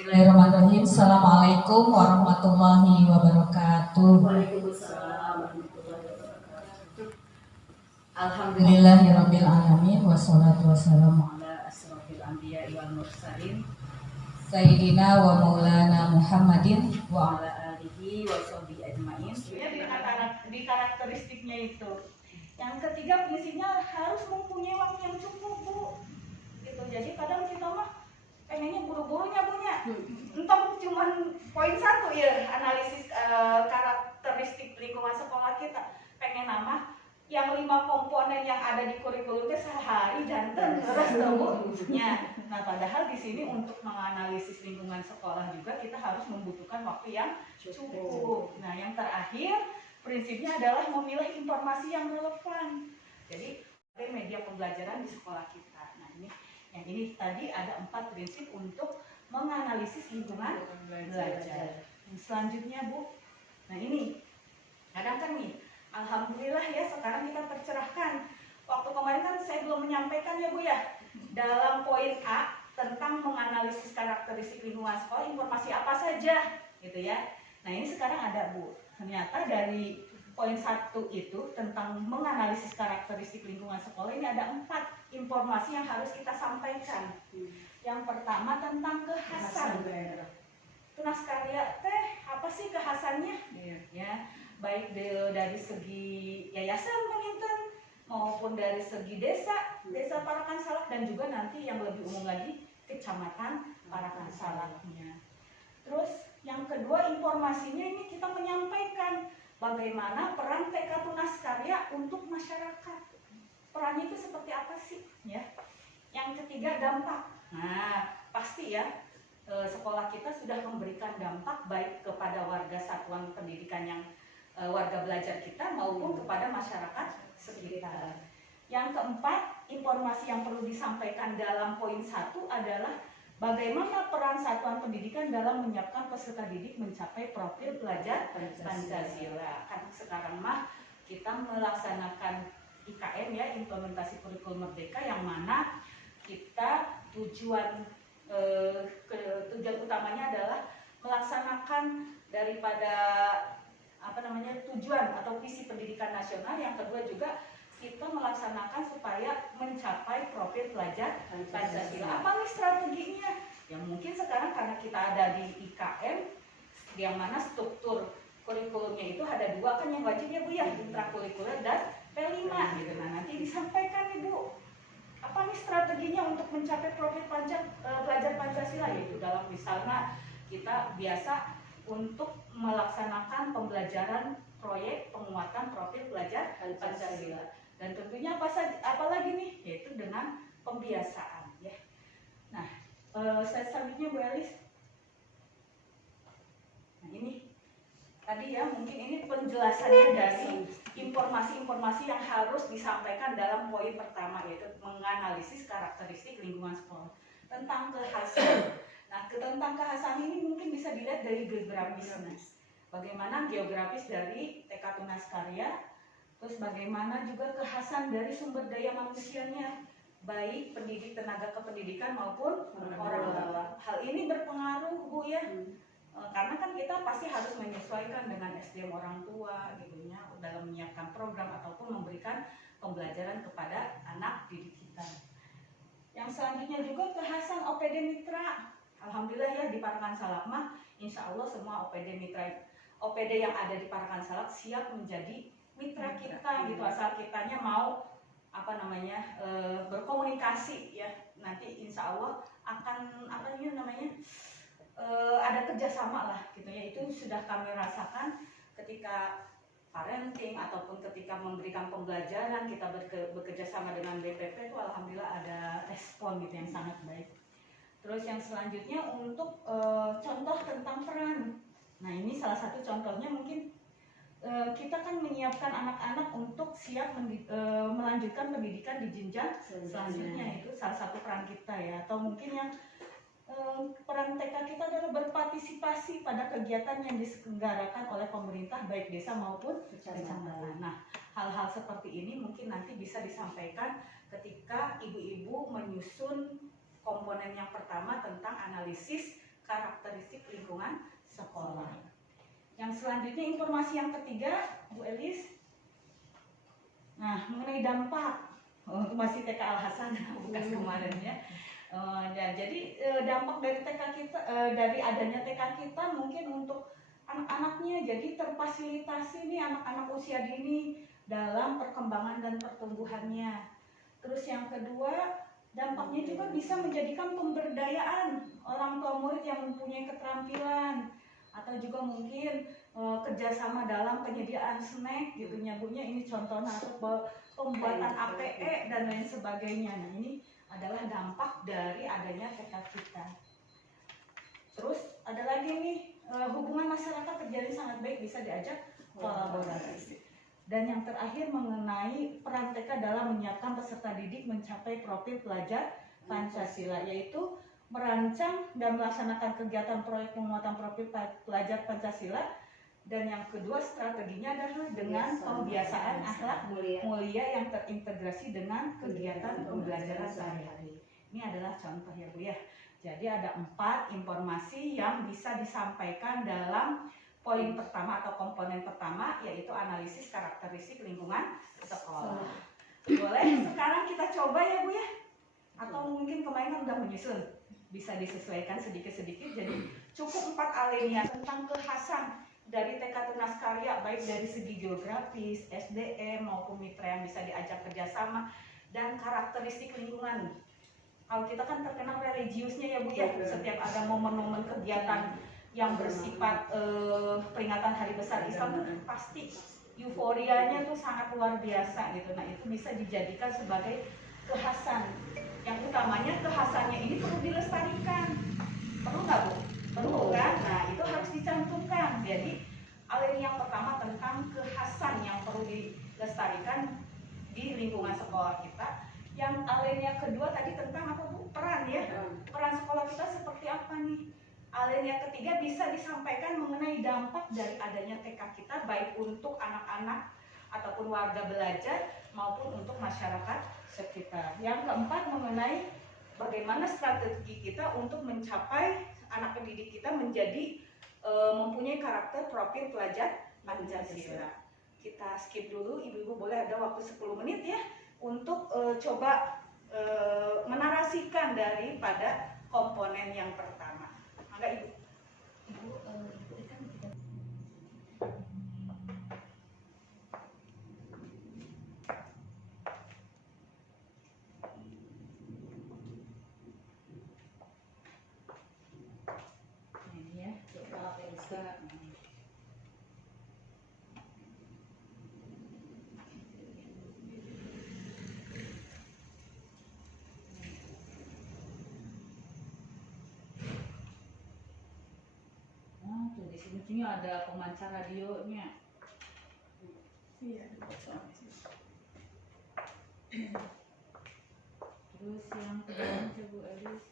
Bismillahirrahmanirrahim. Assalamualaikum warahmatullahi wabarakatuh. Waalaikumsalam warahmatullahi wabarakatuh. Alhamdulillahirabbil alamin wassalatu wassalamu Ala asrofil anbiya wal mursalin sayyidina wa maulana Muhammadin wa ala alihi wa sahbihi ajmain. Di karakteristiknya itu. Yang ketiga, prinsipnya harus mempunyai waktu yang cukup, Bu. Gitu. Jadi kadang kita mah pengennya buru-burunya punya. Entah cuma poin satu ya, analisis karakteristik lingkungan sekolah kita. Pengen nama yang 5 komponen yang ada di kurikulumnya sehari jantan terus tahunya. Nah, padahal di sini untuk menganalisis lingkungan sekolah juga kita harus membutuhkan waktu yang cukup. Nah, yang terakhir prinsipnya adalah memilah informasi yang relevan. Jadi media pembelajaran di sekolah kita. Nah, ini tadi ada 4 prinsip untuk menganalisis lingkungan belajar. Yang selanjutnya, Bu. Nah, ini kadang kan nih, alhamdulillah ya sekarang kita tercerahkan. Waktu kemarin kan saya belum menyampaikan ya, Bu ya. Dalam poin A tentang menganalisis karakteristik lingkungan sekolah, informasi apa saja gitu ya. Nah, ini sekarang ada, Bu. Ternyata dari poin 1 itu tentang menganalisis karakteristik lingkungan sekolah, ini ada 4 informasi yang harus kita sampaikan. Yang pertama tentang kekhasan. Tunas karya teh apa sih kekhasannya? Ya, baik dari segi yayasan penginten maupun dari segi desa Parakan Salak, dan juga nanti yang lebih umum lagi kecamatan Parakan Salaknya. Terus yang kedua, informasinya ini kita menyampaikan bagaimana peran TK Tunas Karya untuk masyarakat. Perannya itu seperti apa sih? Ya. Yang ketiga, dampak. Nah, pasti ya sekolah kita sudah memberikan dampak baik kepada warga satuan pendidikan yang warga belajar kita maupun kepada masyarakat sekitar. Yang keempat, informasi yang perlu disampaikan dalam poin 1 adalah bagaimana peran satuan pendidikan dalam menyiapkan peserta didik mencapai profil pelajar Pancasila. Kan sekarang mah kita melaksanakan IKM ya, implementasi kurikulum merdeka, yang mana kita tujuan utamanya adalah melaksanakan daripada tujuan atau visi pendidikan nasional. Yang kedua juga kita melaksanakan supaya mencapai profil pelajar Pancasila. Apa nih strateginya? Yang mungkin sekarang karena kita ada di IKM, yang mana struktur kurikulumnya itu ada 2 kan yang wajib ya, Bu ya, intrakurikuler dan P5 gitu. Nah, nanti disampaikan nih, Bu, apa nih strateginya untuk mencapai profil pelajar Pancasila, yaitu dalam misalnya kita biasa untuk melaksanakan pembelajaran proyek penguatan profil pelajar Pancasila. Dan tentunya apa lagi nih, yaitu dengan pembiasaan ya. Nah, selanjutnya Bu Elis. Nah, ini tadi ya, mungkin ini penjelasannya dari informasi-informasi yang harus disampaikan dalam poin pertama, yaitu menganalisis karakteristik lingkungan sekolah. Tentang kekhasan. Nah, tentang kekhasan ini mungkin bisa dilihat dari geografisnya. Bagaimana geografis dari TK Tunas Karya, terus bagaimana juga kekhasan dari sumber daya manusianya, baik pendidik tenaga kependidikan maupun orang tua. Hal ini berpengaruh, Bu ya. Karena kan kita pasti harus menyesuaikan dengan SDM orang tua gitu ya, dalam menyiapkan program ataupun memberikan pembelajaran kepada anak didik kita. Yang selanjutnya juga kekhasan OPD Mitra. Alhamdulillah ya, di Parakan Salak mah insya Allah semua OPD Mitra, OPD yang ada di Parakan Salak siap menjadi mitra kita gitu, asal kitanya mau berkomunikasi ya. Nanti insya Allah akan ada kerjasama lah gitu ya. Itu sudah kami rasakan ketika parenting ataupun ketika memberikan pembelajaran, kita bekerja sama dengan BPP itu alhamdulillah ada respon gitu yang sangat baik. Terus yang selanjutnya untuk contoh tentang peran. Nah, ini salah satu contohnya mungkin kita kan menyiapkan anak-anak untuk siap melanjutkan pendidikan di jenjang selanjutnya. Itu salah satu peran kita ya. Atau mungkin yang peran TK kita adalah berpartisipasi pada kegiatan yang diselenggarakan oleh pemerintah baik desa maupun kecamatan. Nah, hal-hal seperti ini mungkin nanti bisa disampaikan ketika ibu-ibu menyusun komponen yang pertama tentang analisis karakteristik lingkungan sekolah. Yang selanjutnya informasi yang ketiga, Bu Elis. Nah, mengenai dampak. Masih TK Al Hasan bekas kemarin ya. Jadi dampak dari TK kita, dari adanya TK kita mungkin untuk anak-anaknya jadi terfasilitasi nih anak-anak usia dini dalam perkembangan dan pertumbuhannya. Terus yang kedua, dampaknya juga bisa menjadikan pemberdayaan orang tua murid yang mempunyai keterampilan, atau juga mungkin kerjasama dalam penyediaan snack gitu nyabunya, ini contohnya, atau pembuatan APE dan lain sebagainya. Nah, ini adalah dampak dari adanya TK kita. Terus ada lagi nih, hubungan masyarakat terjalin sangat baik, bisa diajak kolaborasi. Dan yang terakhir mengenai peran TK dalam menyiapkan peserta didik mencapai profil pelajar Pancasila, yaitu merancang dan melaksanakan kegiatan proyek penguatan profil pelajar Pancasila. Dan yang kedua strateginya adalah dengan pembiasaan akhlak mulia yang terintegrasi dengan kegiatan pembelajaran sehari-hari. Ini adalah contoh ya Bu ya. Jadi ada 4 informasi yang bisa disampaikan dalam poin pertama atau komponen pertama, yaitu analisis karakteristik lingkungan sekolah. Boleh sekarang kita coba ya Bu ya. Atau mungkin kemarin kan udah menyusun, bisa disesuaikan sedikit-sedikit. Jadi cukup 4 alinea tentang kekhasan dari TK Tunas Karya, baik dari segi geografis, SDM maupun mitra yang bisa diajak kerjasama, dan karakteristik lingkungan. Kalau kita kan terkenal religiusnya ya Bu ya, setiap ada momen-momen kegiatan yang bersifat peringatan Hari Besar Islam tuh pasti euforianya tuh sangat luar biasa gitu. Nah, itu bisa dijadikan sebagai kekhasan. Yang utamanya kekhasannya ini perlu dilestarikan. Perlu nggak Bu? Perlu kan? Nah, itu harus dicantumkan. Jadi alinea yang pertama tentang kekhasan yang perlu dilestarikan di lingkungan sekolah kita. Yang alinea kedua tadi tentang apa Bu? Peran ya. Peran sekolah kita seperti apa nih? Alinea ketiga bisa disampaikan mengenai dampak dari adanya TK kita, baik untuk anak-anak ataupun warga belajar maupun untuk masyarakat sekitar. Yang keempat mengenai bagaimana strategi kita untuk mencapai anak pendidik kita menjadi mempunyai karakter profil pelajar Pancasila. Kita skip dulu, ibu-ibu boleh ada waktu 10 menit ya untuk coba menarasikan daripada komponen yang pertama. Mangga Ibu. Ini ya, coba bisa. Tuh di sini ada pemancar radionya. Iya. Terus yang kedua Bu Elis.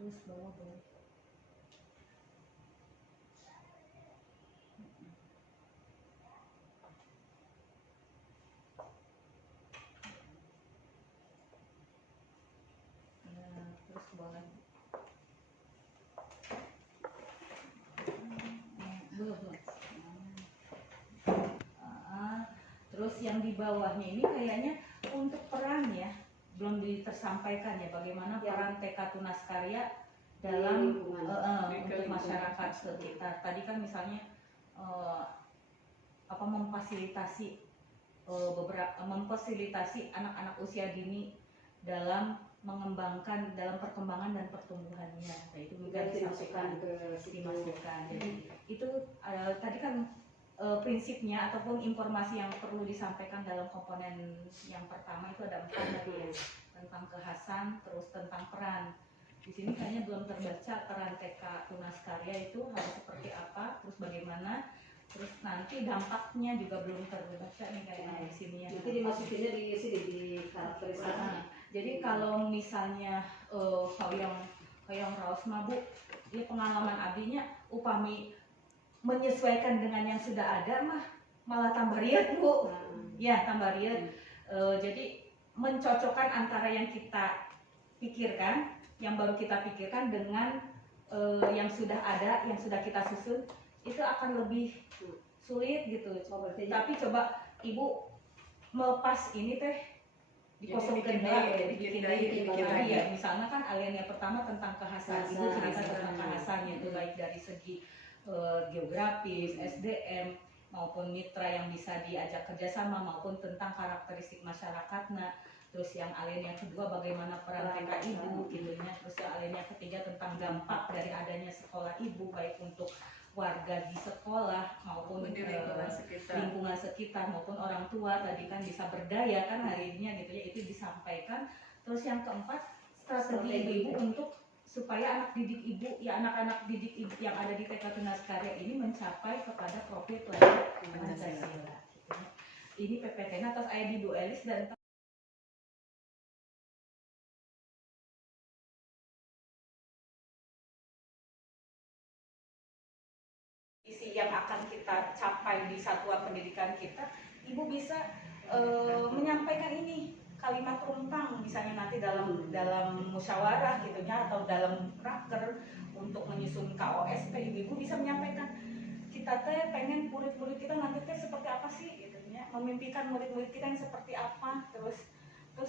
Terus bawah boleh. Terus boleh. Belum. Terus yang di bawahnya ini kayaknya untuk peran ya, belum tersampaikan ya, bagaimana peran TK Tunas Karya dalam untuk masyarakat sekitar. Tadi kan misalnya memfasilitasi memfasilitasi anak-anak usia dini dalam mengembangkan dalam perkembangan dan pertumbuhannya. Nah, itu juga disampaikan dimasukkan. Jadi itu tadi kan prinsipnya ataupun informasi yang perlu disampaikan dalam komponen yang pertama itu ada 4 tadi ya, tentang kekhasan, terus tentang peran. Di sini kayaknya belum terbaca peran TK Tunas Karya itu harus seperti apa, terus bagaimana, terus nanti dampaknya juga belum terbaca nih kayaknya di sini ya. Nanti dimasukinnya di sini di karakteristik. Jadi kalau misalnya Hoyong Raos Mabu, dia pengalaman abdinya upami menyesuaikan dengan yang sudah ada mah malah tambah riet Bu. Ya, tambah riet. Jadi mencocokkan antara yang kita pikirkan, yang baru kita pikirkan dengan yang sudah ada, yang sudah kita susun, itu akan lebih sulit gitu. Tapi coba Ibu melepas ini teh dikosongkan dibikin lagi ya. Misalnya kan aliannya pertama tentang kehasan, Ibu cerita tentang kehasannya itu baik dari segi geografis, SDM maupun mitra yang bisa diajak kerjasama maupun tentang karakteristik masyarakatnya. Terus yang alien yang kedua bagaimana peran TK ibu gitu ya. Terus yang alien yang ketiga tentang dampak dari adanya sekolah ibu baik untuk warga di sekolah maupun di lingkungan sekitar maupun orang tua tadi kan bisa berdaya kan hari ini gitu ya, itu disampaikan. Terus yang keempat strategi ibu untuk supaya anak didik ibu ya, anak-anak didik ibu yang ada di TK Tunas Karya ini mencapai kepada profil pelajar Pancasila gitu ya. Ini PPT atas ayat di Bu Elis dan isi yang akan kita capai di satuan pendidikan kita, Ibu bisa menyampaikan ini kalimat rumpang misalnya nanti dalam musyawarah gitu ya, atau dalam raker untuk menyusun KOSP, Ibu bisa menyampaikan kita teh pengen murid-murid kita nanti teh seperti apa sih gitu ya, memimpikan murid-murid kita yang seperti apa, terus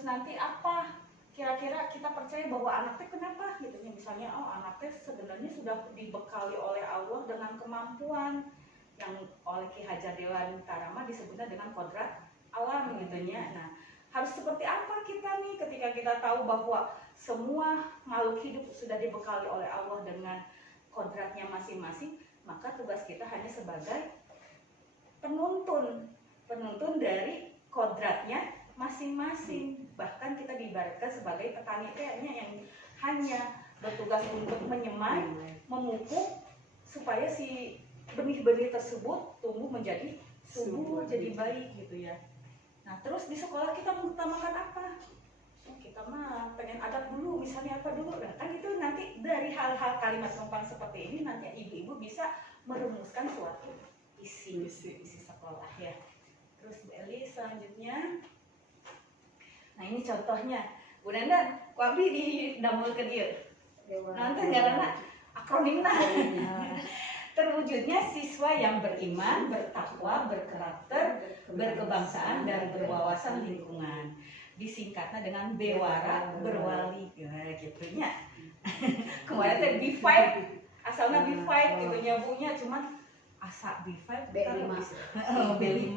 nanti apa kira-kira kita percaya bahwa anak teh kenapa gitu ya, misalnya anak teh sebenarnya sudah dibekali oleh Allah dengan kemampuan yang oleh Ki Hajar Dewan Tarama disebutnya dengan kodrat alam gitu ya. Nah, harus seperti apa kita nih ketika kita tahu bahwa semua makhluk hidup sudah dibekali oleh Allah dengan kodratnya masing-masing, maka tugas kita hanya sebagai penuntun dari kodratnya masing-masing. Bahkan kita diibaratkan sebagai petani tehnya yang hanya bertugas untuk menyemai, memupuk supaya si benih-benih tersebut tumbuh menjadi subur, jadi baik gitu ya. Nah, terus di sekolah kita mengutamakan apa? Kita mah pengen adab dulu, misalnya apa dulu. Nah, kan itu nanti dari hal-hal kalimat rumpang seperti ini nanti ibu-ibu bisa merumuskan suatu isi sekolah ya. Terus Bu Eli selanjutnya. Nah, ini contohnya. Bu Nanda, Wabi di damel ke dia. Nanti ngarana akronimna. Terwujudnya siswa yang beriman, bertakwa, berkarakter, berkebangsaan, dan berwawasan lingkungan. Disingkatnya dengan Bewara Berwali, gitunya. Kemarin teh B5, asalnya B5 gitunya bunya, cuman asa B5 B5,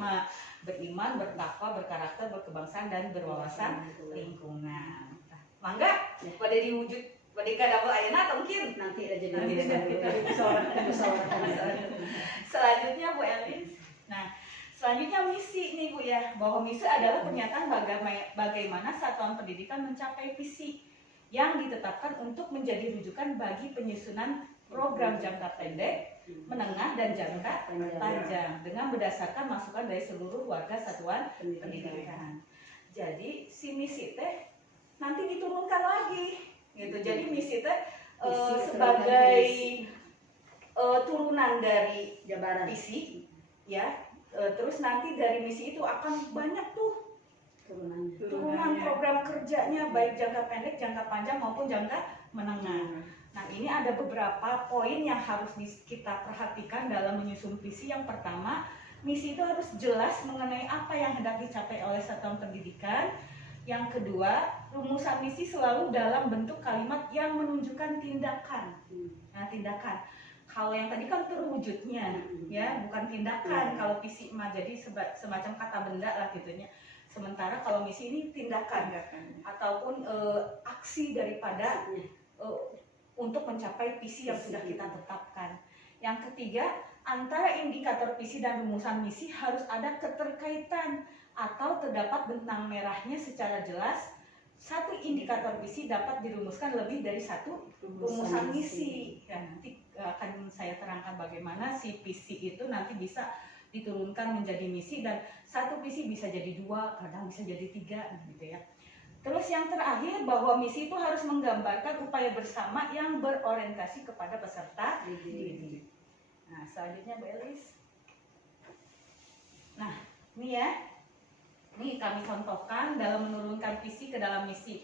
beriman, bertakwa, berkarakter, berkebangsaan, dan berwawasan lingkungan. Mangga, pada diwujud Wadika double ayana atau mungkin nanti aja kita selanjutnya Bu Elis. Nah, selanjutnya misi nih Bu ya, bahwa misi adalah pernyataan bagaimana satuan pendidikan mencapai visi yang ditetapkan untuk menjadi rujukan bagi penyusunan program jangka pendek, menengah, dan jangka panjang dengan berdasarkan masukan dari seluruh warga satuan pendidikan. Jadi si misi teh nanti diturunkan lagi gitu. Jadi misi teh sebagai turunan dari Jabaran visi ya. Terus nanti dari misi itu akan banyak tuh turunan program kerjanya baik jangka pendek, jangka panjang maupun jangka menengah. Nah, ini ada beberapa poin yang harus kita perhatikan dalam menyusun visi. Yang pertama, misi itu harus jelas mengenai apa yang hendak dicapai oleh satuan pendidikan. Yang kedua, rumusan misi selalu dalam bentuk kalimat yang menunjukkan tindakan. Nah, tindakan. Kalau yang tadi kan terwujudnya, ya, bukan tindakan. Kalau visi mah jadi semacam kata benda lah gitunya. Sementara kalau misi ini tindakan, ataupun aksi daripada untuk mencapai visi yang sudah kita tetapkan. Yang ketiga, antara indikator visi dan rumusan misi harus ada keterkaitan atau terdapat benang merahnya secara jelas. Satu indikator visi dapat dirumuskan lebih dari satu rumusan misi. Ya, nanti akan saya terangkan bagaimana si visi itu nanti bisa diturunkan menjadi misi, dan satu visi bisa jadi 2, kadang bisa jadi 3 gitu ya. Terus yang terakhir, bahwa misi itu harus menggambarkan upaya bersama yang berorientasi kepada peserta didik. Nah, selanjutnya Bu Elis. Nah, ini ya. Ini kami contohkan dalam menurunkan visi ke dalam misi,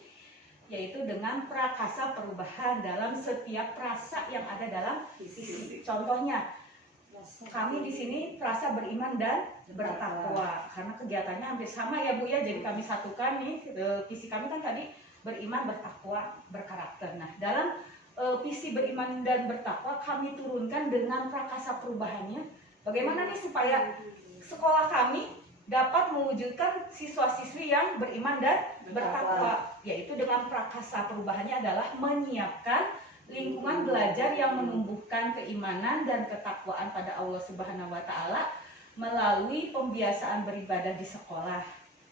yaitu dengan prakasa perubahan dalam setiap rasa yang ada dalam visi. Contohnya, kami di sini rasa beriman dan bertakwa, karena kegiatannya hampir sama ya Bu ya. Jadi kami satukan nih, visi kami kan tadi beriman, bertakwa, berkarakter. Nah, dalam visi beriman dan bertakwa kami turunkan dengan prakasa perubahannya. Bagaimana nih supaya sekolah kami dapat mewujudkan siswa-siswi yang beriman dan bertakwa, yaitu dengan prakasa perubahannya adalah menyiapkan lingkungan belajar yang menumbuhkan keimanan dan ketakwaan pada Allah Subhanahu wa taala melalui pembiasaan beribadah di sekolah.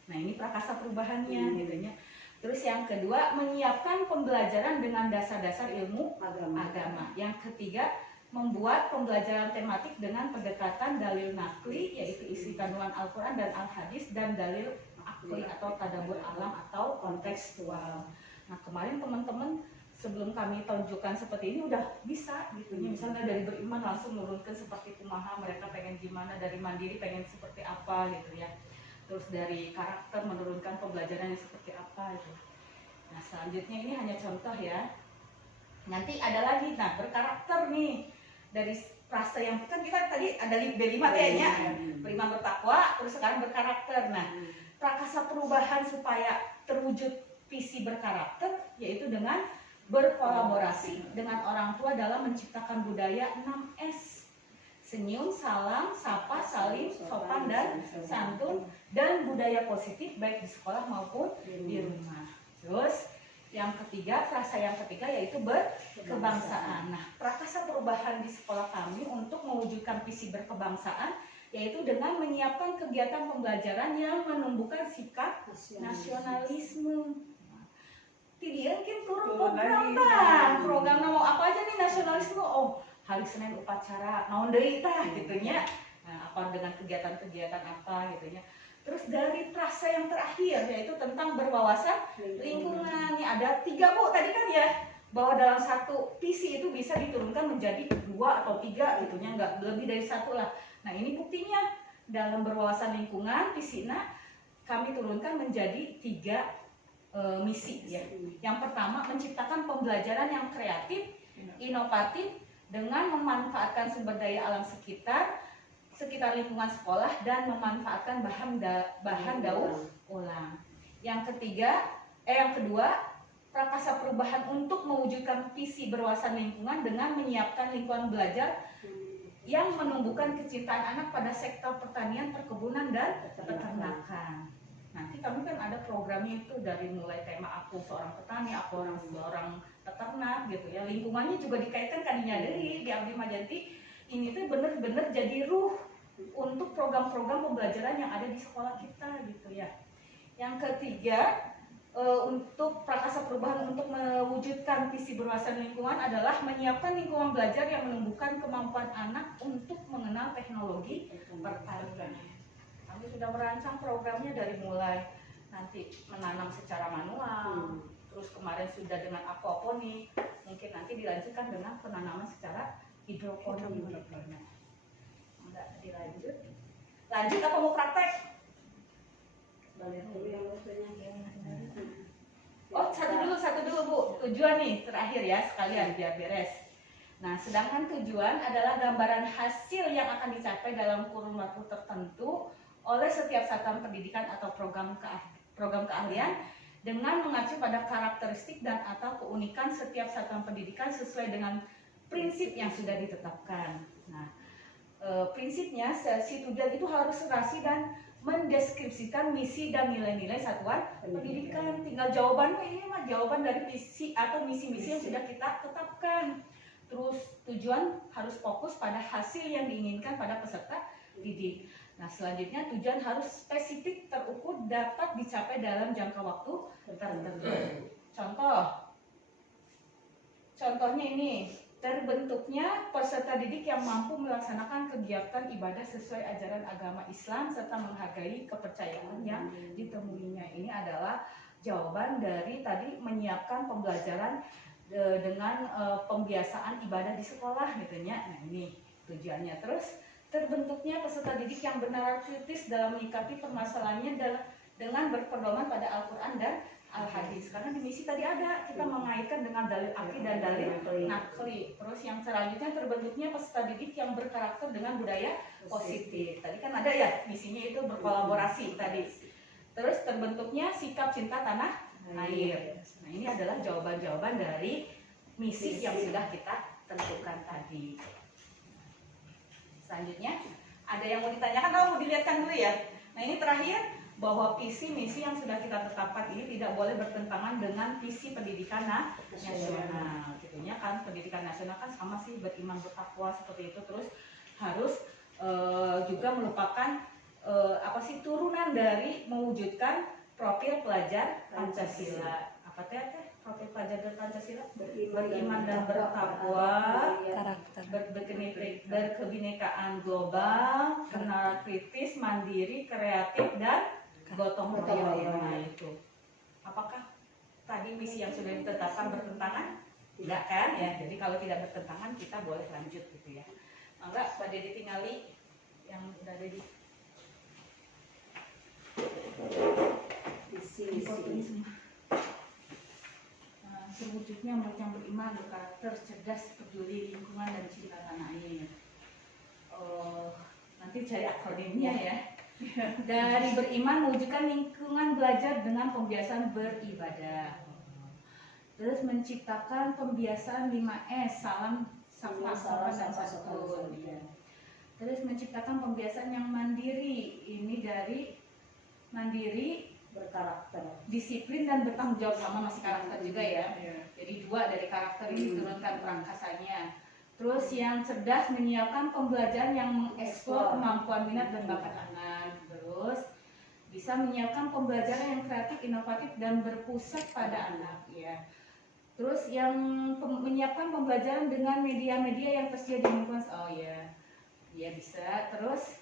Nah, ini prakasa perubahannya gitu ya. Terus yang kedua, menyiapkan pembelajaran dengan dasar-dasar ilmu agama. Yang ketiga, membuat pembelajaran tematik dengan pendekatan dalil nakli, yaitu isi kandungan Al-Quran dan Al-Hadis, dan dalil akli atau tadabbur alam atau kontekstual. Nah, kemarin teman-teman sebelum kami tunjukkan seperti ini udah bisa gitu ya. Misalnya dari beriman langsung menurunkan seperti kumaha, mereka pengen gimana, dari mandiri pengen seperti apa gitu ya. Terus dari karakter menurunkan pembelajaran yang seperti apa gitu. Nah, selanjutnya ini hanya contoh ya. Nanti ada lagi, nah berkarakter nih. Dari rasa yang kan kita tadi ada B5 kayaknya, beriman bertakwa, terus sekarang berkarakter. Nah, prakasa perubahan supaya terwujud visi berkarakter yaitu dengan berkolaborasi dengan orang tua dalam menciptakan budaya 6S. Senyum, salam, sapa, salim, sopan dan santun, dan budaya positif baik di sekolah maupun di rumah. Terus yang ketiga, frasa yang ketiga yaitu berkebangsaan. Nah, prakasa perubahan di sekolah kami untuk mewujudkan visi berkebangsaan yaitu dengan menyiapkan kegiatan pembelajaran yang menumbuhkan sikap nasionalisme. Tidak mungkin turun program mau apa aja nih nasionalisme. Oh, hari Senin upacara naon deui tah gitunya. Nah, apa dengan kegiatan-kegiatan apa gitunya. Terus dari frasa yang terakhir yaitu tentang berwawasan lingkungan. Ini ada 3 Bu tadi kan ya, bahwa dalam satu visi itu bisa diturunkan menjadi 2 atau 3 gitunya, nggak lebih dari 1 lah. Nah, ini buktinya dalam berwawasan lingkungan visina kami turunkan menjadi 3 misi ya. Yang pertama, menciptakan pembelajaran yang kreatif, inovatif dengan memanfaatkan sumber daya alam sekitar lingkungan sekolah dan memanfaatkan bahan daur ulang. Yang kedua, prakasa perubahan untuk mewujudkan visi berwawasan lingkungan dengan menyiapkan lingkungan belajar yang menumbuhkan kecintaan anak pada sektor pertanian, perkebunan dan peternakan. Nanti kami kan ada programnya itu dari mulai tema aku seorang petani, aku seorang peternak gitu ya. Lingkungannya juga dikaitkan kadinya dari di Abdi Majanti. Ini tuh bener-bener jadi ruh untuk program-program pembelajaran yang ada di sekolah kita gitu ya. Yang ketiga, untuk prakasa perubahan untuk mewujudkan visi berwawasan lingkungan adalah menyiapkan lingkungan belajar yang menumbuhkan kemampuan anak untuk mengenal teknologi pertanian. Kami sudah merancang programnya dari mulai nanti menanam secara manual, terus kemarin sudah dengan aquaponik, mungkin nanti dilanjutkan dengan penanaman secara hidroponik. Enggak dilanjut. Lanjut apa mau praktek? Oh, satu dulu Bu. Tujuan nih terakhir ya sekalian biar beres. Nah, sedangkan tujuan adalah gambaran hasil yang akan dicapai dalam kurun waktu tertentu oleh setiap satuan pendidikan atau program keahlian dengan mengacu pada karakteristik dan atau keunikan setiap satuan pendidikan sesuai dengan prinsip yang sudah ditetapkan. Nah, prinsipnya si tujuan itu harus serasi dan mendeskripsikan misi dan nilai-nilai satuan pendidikan. Tinggal jawabannya ini mah jawaban dari visi atau misi-misi yang sudah kita tetapkan. Terus tujuan harus fokus pada hasil yang diinginkan pada peserta didik. Nah, selanjutnya tujuan harus spesifik, terukur, dapat dicapai dalam jangka waktu tertentu. Contohnya ini, terbentuknya peserta didik yang mampu melaksanakan kegiatan ibadah sesuai ajaran agama Islam serta menghargai kepercayaan yang ditemuinya. Ini adalah jawaban dari tadi menyiapkan pembelajaran dengan pembiasaan ibadah di sekolah gitu ya. Nah, ini tujuannya. Terus terbentuknya peserta didik yang benar kritis dalam menyikapi permasalahannya dengan berpedoman pada Al-Quran dan Al-Hadis. Karena di misi tadi ada, kita mengaitkan dengan dalil akli dan dalil nakli. Terus yang selanjutnya terbentuknya peserta didik yang berkarakter dengan budaya positif. Tadi kan ada ya, misinya itu berkolaborasi tadi. Terus terbentuknya sikap cinta tanah air. Nah ini adalah jawaban-jawaban dari misi yang sudah kita tentukan tadi. Selanjutnya, ada yang mau ditanyakan? Oh, mau dilihatkan dulu ya. Nah ini terakhir, bahwa visi misi yang sudah kita tetapkan ini tidak boleh bertentangan dengan visi pendidikan nasional. Gitunya kan, pendidikan nasional kan sama sih, beriman bertakwa seperti itu. Terus harus juga merupakan turunan dari mewujudkan profil pelajar Pancasila. Apa teh? Profil pelajar Pancasila? Beriman dan bertakwa, berkebinekaan global, benar kritis, mandiri, kreatif, dan gotong royong. Nah itu, apakah tadi misi yang sudah ditetapkan bertentangan? Tidak kan ya. Jadi kalau tidak bertentangan kita boleh lanjut gitu ya. Maka Pak Dedi tinggali yang udah ada di Visi. Terwujudnya murid yang beriman, berkarakter, cerdas, peduli lingkungan, dan cinta tanah air. Nanti cari akronimnya ya. Dari beriman mewujudkan lingkungan belajar dengan pembiasaan beribadah. Terus menciptakan pembiasaan 5S, salam, sapa, dan santun. Terus menciptakan pembiasaan yang mandiri. Ini dari mandiri, berkarakter, disiplin, dan bertanggung jawab. Sama masih karakter juga ya. Jadi 2 dari karakter ini diturunkan perangkasanya. Terus yang cerdas menyiapkan pembelajaran yang mengeksplor kemampuan minat dan bakat anak. Terus bisa menyiapkan pembelajaran yang kreatif, inovatif, dan berpusat pada anak ya. Terus yang menyiapkan pembelajaran dengan media-media yang tersedia di lingkungan. Oh ya, dia bisa. Terus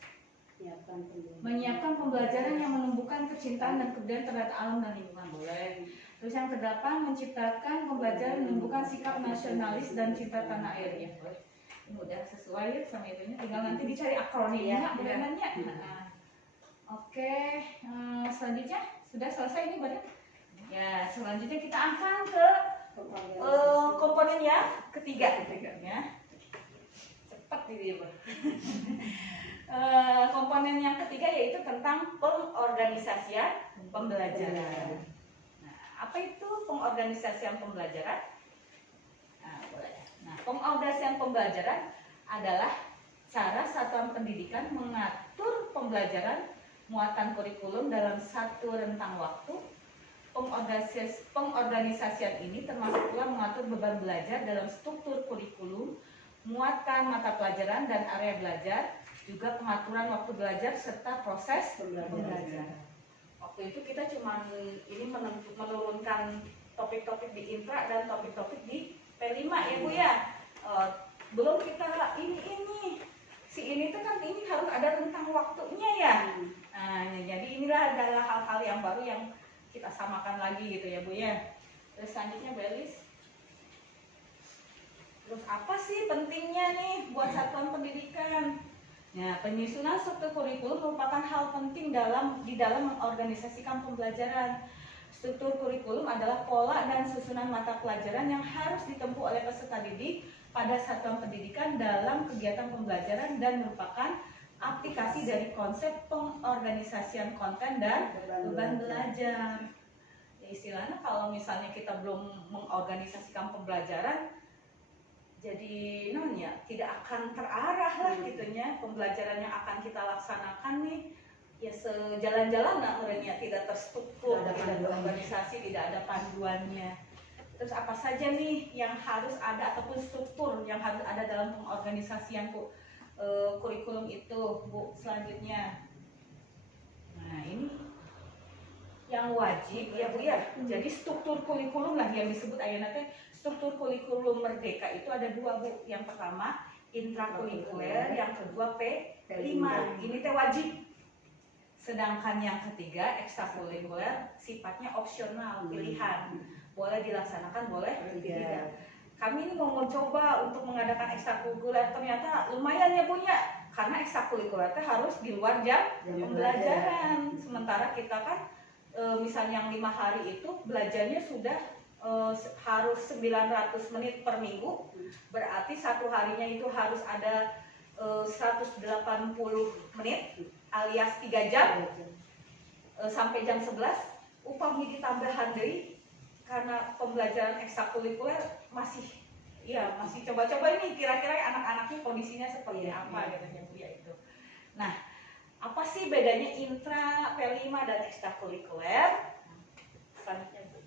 menyiapkan pembelajaran yang menumbuhkan kecintaan dan kebudayaan terhadap alam dan lingkungan. Boleh. Terus yang ke-8 menciptakan pembelajaran menumbuhkan sikap nasionalis dan cinta tanah air ya. Boleh. Ini udah sesuai ya sama itunya. Tinggal nanti dicari akronimnya, boleh nanya. Oke, selanjutnya sudah selesai ini badan. Ya, selanjutnya kita akan ke komponen yang ketiga ya. Cepat ini ya. Komponen yang ketiga yaitu tentang pengorganisasian pembelajaran. Nah, apa itu pengorganisasian pembelajaran? Nah, pengorganisasian pembelajaran adalah cara satuan pendidikan mengatur pembelajaran muatan kurikulum dalam satu rentang waktu. Pengorganisasian ini termasuk pula mengatur beban belajar dalam struktur kurikulum, muatan mata pelajaran dan area belajar, juga pengaturan waktu belajar serta proses belajar. Waktu itu kita cuma ini menurunkan topik-topik di intra dan topik-topik di P5 ya Bu ya. Belum kita ini si ini tuh kan ini harus ada rentang waktunya ya. Nah, jadi inilah adalah hal-hal yang baru yang kita samakan lagi gitu ya Bu ya. Terus selanjutnya Belis. Terus apa sih pentingnya nih buat satuan pendidikan? Nah, penyusunan struktur kurikulum merupakan hal penting di dalam mengorganisasikan pembelajaran. Struktur kurikulum adalah pola dan susunan mata pelajaran yang harus ditempuh oleh peserta didik pada satuan pendidikan dalam kegiatan pembelajaran dan merupakan aplikasi dari konsep pengorganisasian konten dan beban belajar. Ya, istilahnya kalau misalnya kita belum mengorganisasikan pembelajaran, jadi tidak akan terarah lah gitunya pembelajaran yang akan kita laksanakan nih ya sejalan-jalan namanya tidak terstruktur, tidak terorganisasi, tidak ada panduannya. Terus apa saja nih yang harus ada ataupun struktur yang harus ada dalam pengorganisasian kurikulum itu Bu selanjutnya. Nah ini yang wajib ya Bu ya. Jadi struktur kurikulum lah yang disebut ayeuna teh struktur kurikulum merdeka itu ada 2 Bu. Yang pertama intrakurikuler, yang kedua P5. Ini teh wajib. Sedangkan yang ketiga ekstrakurikuler sifatnya opsional, pilihan. Boleh dilaksanakan, boleh tidak. kami ini mau mencoba untuk mengadakan ekstrakurikuler, ternyata lumayan ya Bu ya, karena ekstrakurikuler harus di luar jam pembelajaran. Sementara kita kan misalnya yang 5 hari itu belajarnya sudah harus 900 menit per minggu, berarti satu harinya itu harus ada 180 menit alias 3 jam sampai jam 11. Upami ditambahan dari karena pembelajaran ekstrakurikuler masih coba-coba ini kira-kira anak-anaknya kondisinya seperti apa gitu ya Bu ya itu. Nah, apa sih bedanya intra, P5 dan ekstrakurikuler? Selanjutnya Bu.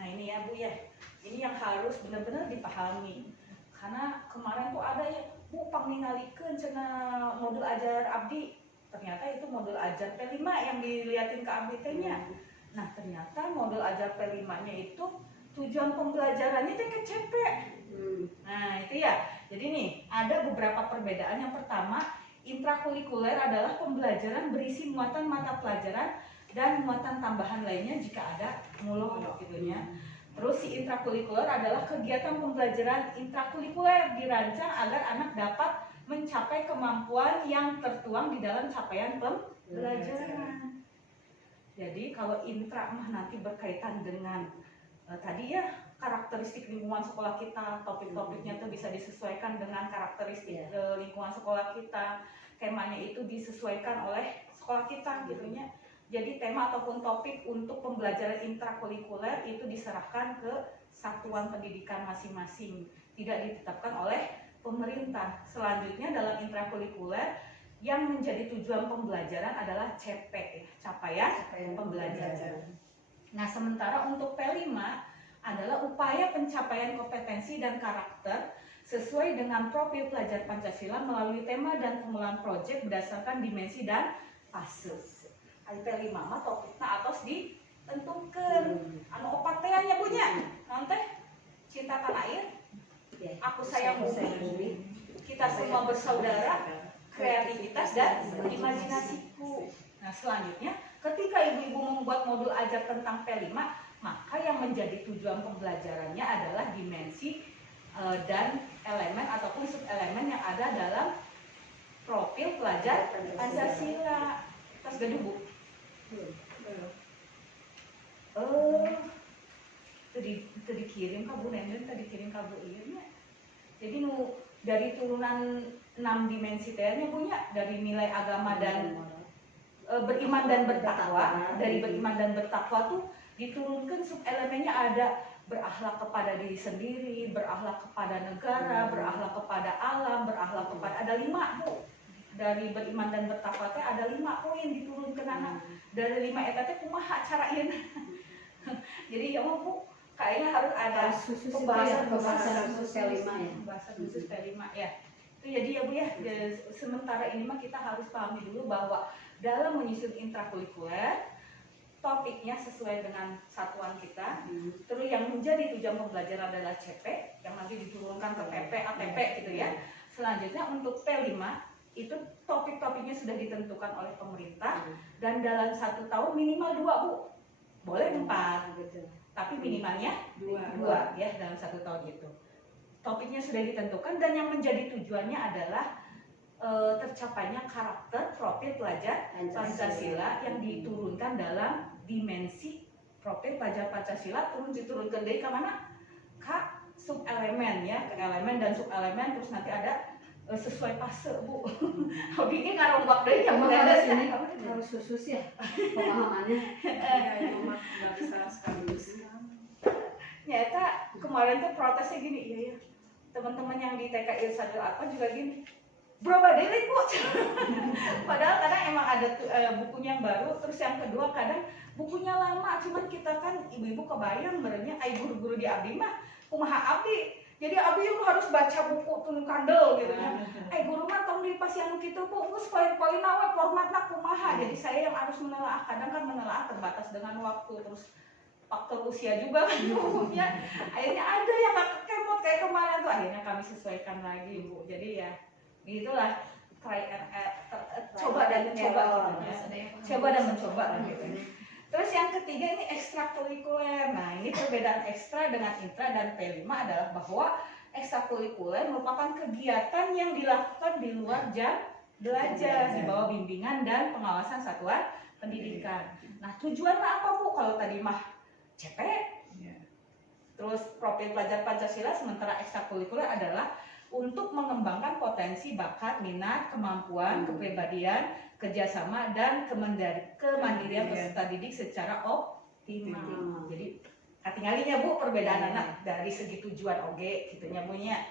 Nah ini ya Bu ya, ini yang harus benar-benar dipahami. Karena kemarin tuh ada ya Bu pangningalikeun cenah modul ajar abdi, ternyata itu modul ajar P5 yang diliatin ke abdi teh-nya. Nah ternyata modul ajar P5-nya itu tujuan pembelajarannya teh ke CP. Nah itu ya, jadi nih ada beberapa perbedaan. Yang pertama, intrakurikuler adalah pembelajaran berisi muatan mata pelajaran dan muatan tambahan lainnya jika ada muluk gitu ya. Terus si intrakurikuler adalah kegiatan pembelajaran intrakurikuler dirancang agar anak dapat mencapai kemampuan yang tertuang di dalam capaian pembelajaran. Jadi kalau intra mah nanti berkaitan dengan tadi ya karakteristik lingkungan sekolah kita, topik-topiknya tuh bisa disesuaikan dengan karakteristik lingkungan sekolah kita, temanya itu disesuaikan oleh sekolah kita gitu ya. Jadi tema ataupun topik untuk pembelajaran intrakurikuler itu diserahkan ke satuan pendidikan masing-masing, tidak ditetapkan oleh pemerintah. Selanjutnya dalam intrakurikuler yang menjadi tujuan pembelajaran adalah CP ya, capaian pembelajaran. Nah, sementara untuk P5 adalah upaya pencapaian kompetensi dan karakter sesuai dengan profil pelajar Pancasila melalui tema dan pengelolaan proyek berdasarkan dimensi dan fase. P5 mah topiknya atos ditentukan. Anu opat teh nya Bu nya. Naon teh? Cinta tanah air. Aku sayang bumi. Kita semua bersaudara. Kreativitas dan imajinasiku. Nah, selanjutnya ketika ibu-ibu membuat modul ajar tentang P5, maka yang menjadi tujuan pembelajarannya adalah dimensi dan elemen ataupun subelemen yang ada dalam profil pelajar Pancasila. Tas gaduh Bu. Tadi kirim ke Bu Nenden, tadi kirim ke Bu Ieu. Jadi nu dari turunan 6 dimensi teh-nya Bu nya, dari nilai agama dan beriman dan bertakwa. Dari beriman dan bertakwa tuh diturunkan subelemennya ada berakhlak kepada diri sendiri, berakhlak kepada negara, berakhlak kepada alam, berakhlak kepada, ada 5 Bu. Dari beriman dan bertakwa teh ada 5 poin diturunkan anak. Dari 5 eta teh kumaha carain. Jadi ya Bu, kayaknya harus ada pembahasan khusus P5 ya. Pembahasan khusus P5 ya. Itu jadi ya Bu ya, sementara ini mah kita harus pahami dulu bahwa dalam menyusun intrakurikuler topiknya sesuai dengan satuan kita. Terus yang menjadi tujuan pembelajaran adalah CP yang nanti diturunkan ke PP, ATP gitu ya. Selanjutnya untuk P5 itu topik-topiknya sudah ditentukan oleh pemerintah dan dalam 1 tahun minimal 2 Bu, boleh 4 gitu, tapi minimalnya 2 ya dalam 1 tahun itu. Topiknya sudah ditentukan dan yang menjadi tujuannya adalah tercapainya karakter profil pelajar Pancasila yang diturunkan dalam dimensi profil pelajar Pancasila, diturunkan dari ke mana? Ke subelemen ya, ke elemen dan subelemen, terus nanti ada sesuai fase Bu. Hobi ini ngarombak deh yang ada sini harus khusus ya pemahamannya. Nyata kemarin tuh protesnya gini, iya ya teman-teman yang di TK Irsadil apa juga gini, bro badelik Bu. Padahal kadang emang ada bukunya yang baru, terus yang kedua kadang bukunya lama, cuman kita kan ibu-ibu kebayang berenya ai guru-guru di abdi mah kumaha abdi. Jadi abdi yang harus baca buku tunu kandel gitu ya. Guru mah tong di pas yang kitu Bu, geus poin-poin we formatna kumaha. Jadi saya yang harus menelaah, kadang kan menelaah terbatas dengan waktu, terus faktor usia juga kan ya. Akhirnya ada yang gak kekemot kayak kemarin tuh, akhirnya kami sesuaikan lagi Bu. Jadi ya gitulah, try and coba dan mencoba gitu ya. Coba dan mencoba gitu. Terus yang ketiga ini ekstrakurikuler. Nah, ini perbedaan ekstra dengan intra dan P5 adalah bahwa ekstrakurikuler merupakan kegiatan yang dilakukan di luar jam belajar di bawah bimbingan dan pengawasan satuan pendidikan. Nah, tujuannya apa Bu? Kalau tadi mah CP, terus profil pelajar Pancasila, sementara ekstrakurikuler adalah untuk mengembangkan potensi bakat, minat, kemampuan, kepribadian, kerjasama, dan kemandirian peserta didik secara optimal. Jadi katinggalinya Bu perbedaan anak dari segi tujuan oge gitunya Bu nya.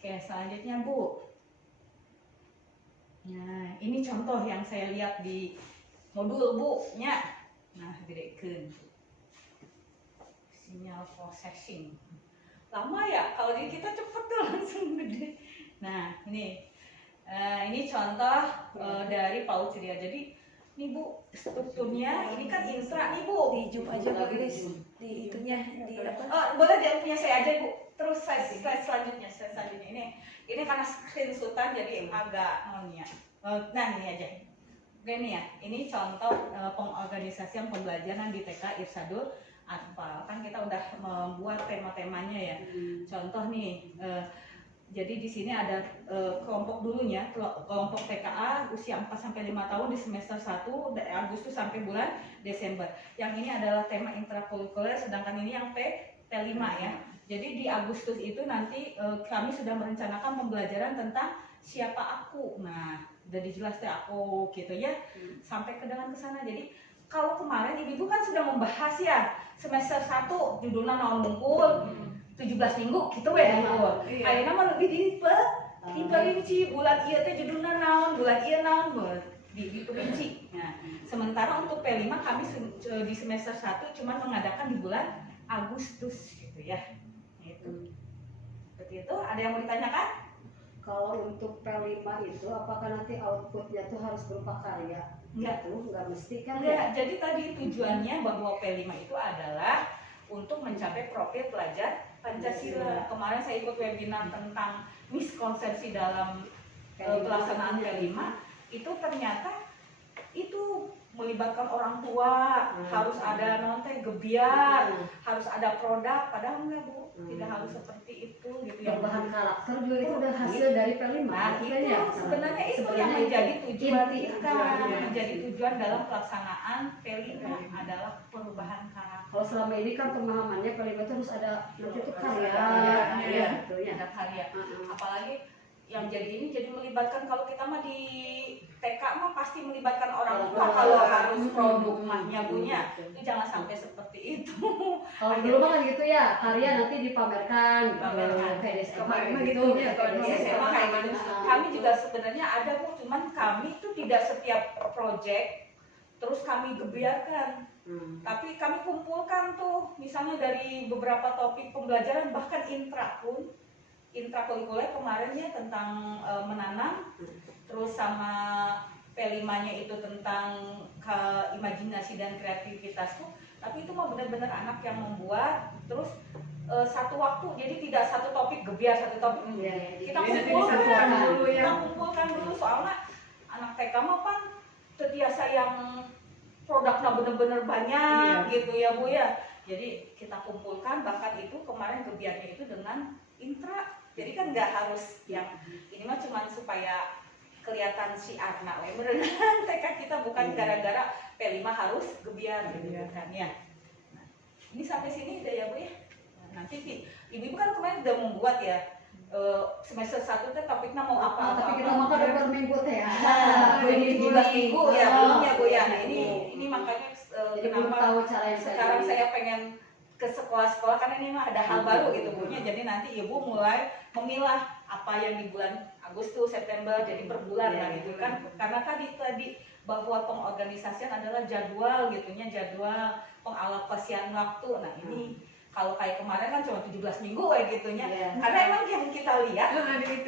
Oke, selanjutnya Bu. Nah, ini contoh yang saya lihat di modul Bu nya. Nah, direkeun. Sinyal processing. Lama ya, kalau di kita cepet tuh langsung gede. Nah, ini contoh dari PAUD Ceria. Jadi nih Bu, strukturnya ini kan intra nih Bu. Di zoom aja Bu Iris. Di itunya di apa? Oh, boleh dia punya saya aja Bu. Terus slide selanjutnya, ini karena screenshotan jadi agak maunya. Nah, ini aja. Oke nih ya, ini contoh pengorganisasian pembelajaran di TK Irsadul Atfal. Kan kita udah membuat tema-temanya ya. Contoh nih, jadi di sini ada kelompok dulunya, kelompok TKA usia 4 sampai 5 tahun di semester 1 dari Agustus sampai bulan Desember. Yang ini adalah tema intrakurikuler, sedangkan ini yang T5 ya. Jadi di Agustus itu nanti kami sudah merencanakan pembelajaran tentang siapa aku. Nah, udah dijelas deh aku gitu ya. Sampai ke dengan kesana. Jadi kalau kemarin ibu kan sudah membahas ya semester 1 judulnya naon mungkul 17 minggu gitu ya mungkul. Ayeuna mah lebih diperinci bulan ieu teh judulna naon, bulan ieu naon diperinci. Nah, sementara untuk P5 kami di semester 1 cuma mengadakan di bulan Agustus gitu ya. Itu. Seperti itu, ada yang mau ditanyakan? Kalau untuk P5 itu apakah nanti outputnya tuh harus berupa karya? Enggak. Enggak mesti kan Enggak, jadi tadi tujuannya bahwa P5 itu adalah untuk mencapai profil pelajar Pancasila. Kemarin saya ikut webinar tentang miskonsepsi dalam pelaksanaan P5. Itu ternyata itu melibatkan orang tua, harus ada nonton gebiar, harus ada produk, padahal enggak Bu, tidak harus seperti itu gitu ya. Perubahan karakter juga itu udah hasil dari P5. Nah, itu sebenarnya itu yang menjadi tujuan kita, menjadi tujuan dalam pelaksanaan P5 adalah perubahan karakter. Kalau selama ini kan pemahamannya P5 itu harus ada nanti itu karya, ya, gitu ya. ada karya. Apalagi yang jadi ini jadi melibatkan, kalau kita mah di TK mah pasti melibatkan orang tua kalau harus produk mahnya punya. Itu jangan sampai seperti itu. Kalau dulu mah kan gitu ya, karya nanti dipamerkan, kayak di SMA gitu ya. Di SMA kayak gitu. Kami juga sebenarnya ada Bu, cuman kami itu tidak setiap project terus kami gebiarkan. Tapi kami kumpulkan tuh misalnya dari beberapa topik pembelajaran, bahkan intrakurikuler kemarinnya tentang menanam, terus sama P5-nya itu tentang imajinasi dan kreativitas tuh. Tapi itu mah benar-benar anak yang membuat, terus satu waktu, jadi tidak satu topik gebiar, satu topik kita kumpulkan dulu, soalnya anak TK mah kan terbiasa yang produknya benar-benar banyak gitu ya Bu ya. Jadi kita kumpulkan, bahkan itu kemarin gebiarnya itu dengan intra. Jadi kan nggak harus yang ini mah cuma supaya kelihatan syiarna. Beneran TK kita bukan gara-gara P5 harus gebiar gitu kan ya. Nah, ini sampai sini udah ya Bu ya. Nah, nanti ibu kan kemarin udah membuat ya semester 1 teh topiknya mau apa. Tapi kita makan per minggu teh ya. Jadi 17 minggu ya belum ya Bu ya. Nah, ini makanya jadi belum tahu cara yang sekarang saya pengen ke sekolah-sekolah karena ini mah ada hal baru gitu Bu nya. Jadi nanti ibu mulai memilah apa yang di bulan Agustus, September, jadi per bulan lah gitu kan. Karena tadi bahwa pengorganisasian adalah jadwal gitunya, jadwal pengalokasian waktu. Nah, ini kalau kayak kemarin kan cuma 17 minggu kayak gitunya. Karena emang yang kita lihat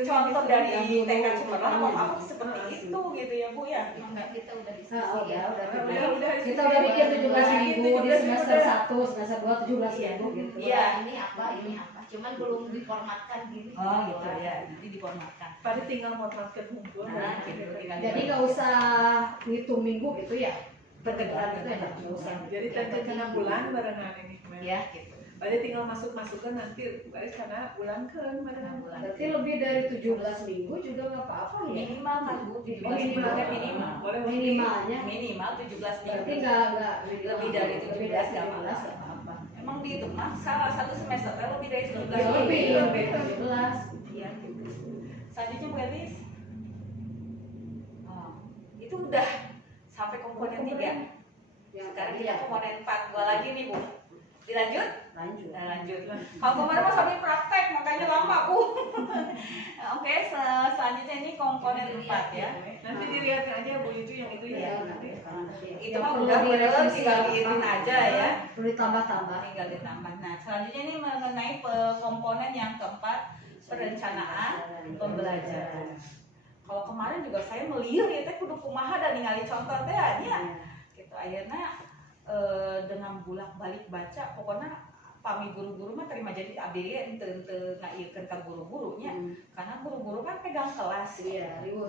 contoh dari TK Cemerlang aku seperti itu gitu ya Bu ya. Enggak, kita udah diskusi ya. Udah Kita udah bikin 17 minggu di semester 1, semester 2 17 minggu gitu. Iya, ini apa. Cuman belum diformatkan gini. Oh gitu ya, nanti diformatkan. Pada tinggal motret kumpul. Nah, gitu. Jadi nggak usah ngitung minggu gitu ya. bergerak itu enak juga. Jadi tentu kena bulan barengan ini. Ya gitu. Berarti tinggal masukkan nanti baris karena bulan kan barengan bulan. Berarti lebih dari 17 minggu juga nggak apa-apa ya. Minimal kan Bu, 17 Oh, minggu minimal. minimal. Boleh Minimalnya Minimal 17 berarti minggu. nggak Lebih dari 17 nggak 17 apa-apa. apa-apa. Emang dihitung mah salah satu semester lebih dari 17 Ya, lebih minggu. 17. Iya gitu. Selanjutnya Bu Elis. Oh, itu udah sampai komponen 3. Sekarang kita komponen 4. Gua lagi nih Bu. Dilanjut? Lanjut. Nah, lanjut. Kalau kemarin mah sampai praktek makanya lama Bu. Oke, selanjutnya ini komponen 4 ya. Nanti dilihat aja Bu itu yang itu ya. Iya, nanti. Itu Yang mah perlu udah direvisi tinggal gampang. diitin aja ya. Perlu ditambah-tambah. Tinggal ditambah. Nah, selanjutnya ini mengenai komponen yang keempat, perencanaan pembelajaran. Kalau kemarin juga saya melihat ya teh kudu kumaha dan ningali contoh teh nya. Gitu akhirnya dengan bolak-balik baca pokoknya pami guru-guru mah terima jadi abdi ente ngaiekeun ka guru-gurunya karena guru-guru kan pegang kelas. Iya, riuh.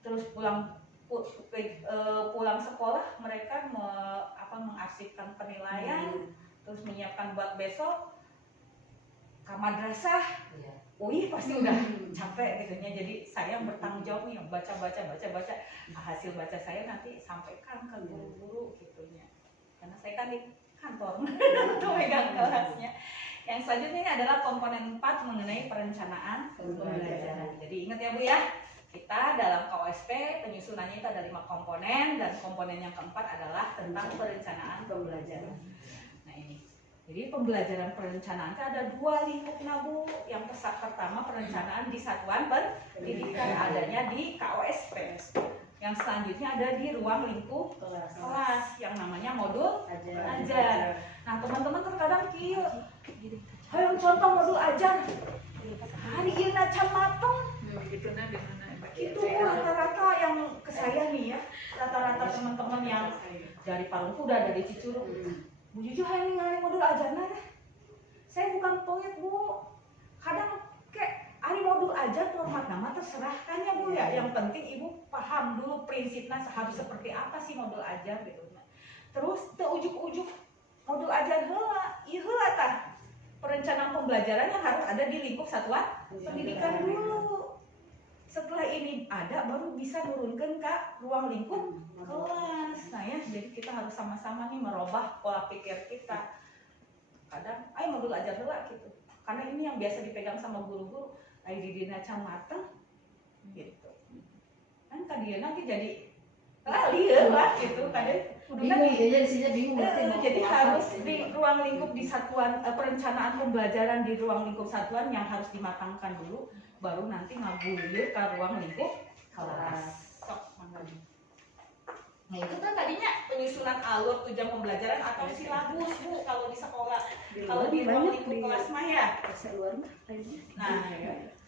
Terus pulang sekolah mereka mengarsipkan penilaian, terus menyiapkan buat besok ke madrasah. Wih pasti udah capek gitunya, jadi saya yang bertanggung jawab nih baca hasil baca saya nanti sampaikan ke guru-guru gitunya karena saya kan di kantor tuh megang kelasnya. Yang selanjutnya ini adalah komponen 4 mengenai perencanaan pembelajaran. Jadi ingat ya Bu ya, kita dalam KOSP penyusunannya itu ada 5 komponen dan komponen yang keempat adalah tentang perencanaan pembelajaran. Nah ini, jadi pembelajaran perencanaan itu ada 2 lingkup Bu. Yang pertama perencanaan di satuan pendidikan adanya di KOSP. Yang selanjutnya ada di ruang lingkup kelas yang namanya modul ajar. Nah teman-teman terkadang kieu, ayo contoh modul ajar. Hari ini can mateng. Gitu nah di mana Itu rata-rata yang ke saya nih ya, rata-rata teman-teman yang dari Parung Kuda, dari Cicurug. Bu Juju hayang ningali modul ajarna deh. Saya bukan poet Bu. Kadang kayak ari modul ajar format nama terserah kan ya Bu ya. Yang penting Ibu paham dulu prinsipnya harus seperti apa sih modul ajar gitu. Terus teu ujuk-ujuk modul ajar heula, ieu heula tah. Perencanaan pembelajaran yang harus ada di lingkup satuan pendidikan dulu. Setelah ini ada baru bisa nurunkan ke ruang lingkup kelas. Nah ya, jadi kita harus sama-sama nih merubah pola pikir kita. Kadang, ayo modul ajar dulu gitu. Karena ini yang biasa dipegang sama guru-guru, ayo didina can mateng, gitu. Kan kadieu nanti jadi lali lah gitu. Kadang Bingung ya, jadi sini bingung. jadi harus di ruang lingkup di satuan perencanaan pembelajaran di ruang lingkup satuan yang harus dimatangkan dulu, baru nanti ngagulir ke ruang lingkup kelas. Sok, mangga. Nah itu kan tadinya penyusunan alur tujuan pembelajaran atau silabus Bu kalau di sekolah. Kalau di ruang lingkup kelas mah ya. Nah,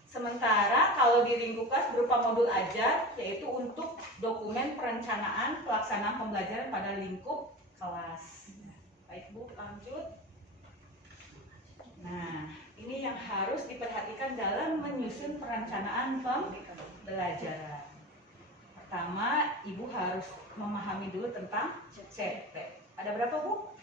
sementara kalau di lingkup kelas berupa modul ajar yaitu untuk dokumen perencanaan pelaksanaan pembelajaran pada lingkup kelas. Baik Bu, lanjut. Nah, ini yang harus diperhatikan dalam menyusun perencanaan pembelajaran. Pertama, Ibu harus memahami dulu tentang CP. Ada berapa Bu?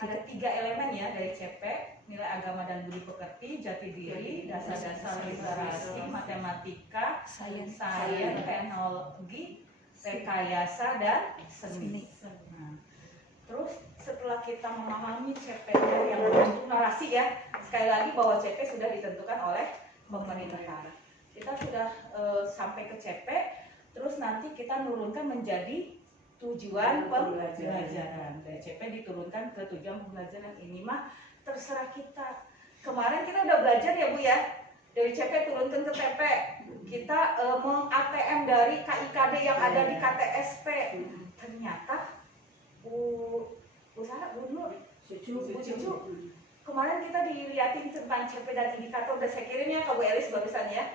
Ada 3 elemen ya dari CP, nilai agama dan budi pekerti, jati diri, dasar-dasar literasi, matematika, sains, teknologi, rekayasa dan seni. Nah, terus setelah kita memahami CP yang berbentuk narasi ya, sekali lagi bahwa CP sudah ditentukan oleh pemerintah. Kita sudah sampai ke CP, terus nanti kita nurunkan menjadi tujuan pembelajaran. Dari CP diturunkan ke tujuan pembelajaran. Ini mah terserah kita. Kemarin kita udah belajar ya Bu ya, dari CP turunkan ke TP. Kita meng-ATM dari KIKD yang ada di KTSP. Ternyata usaha Bu Cucu. Kemarin kita dilihatin tentang CP dan indikator, udah saya kirim ya ke Bu Elis barusan ya.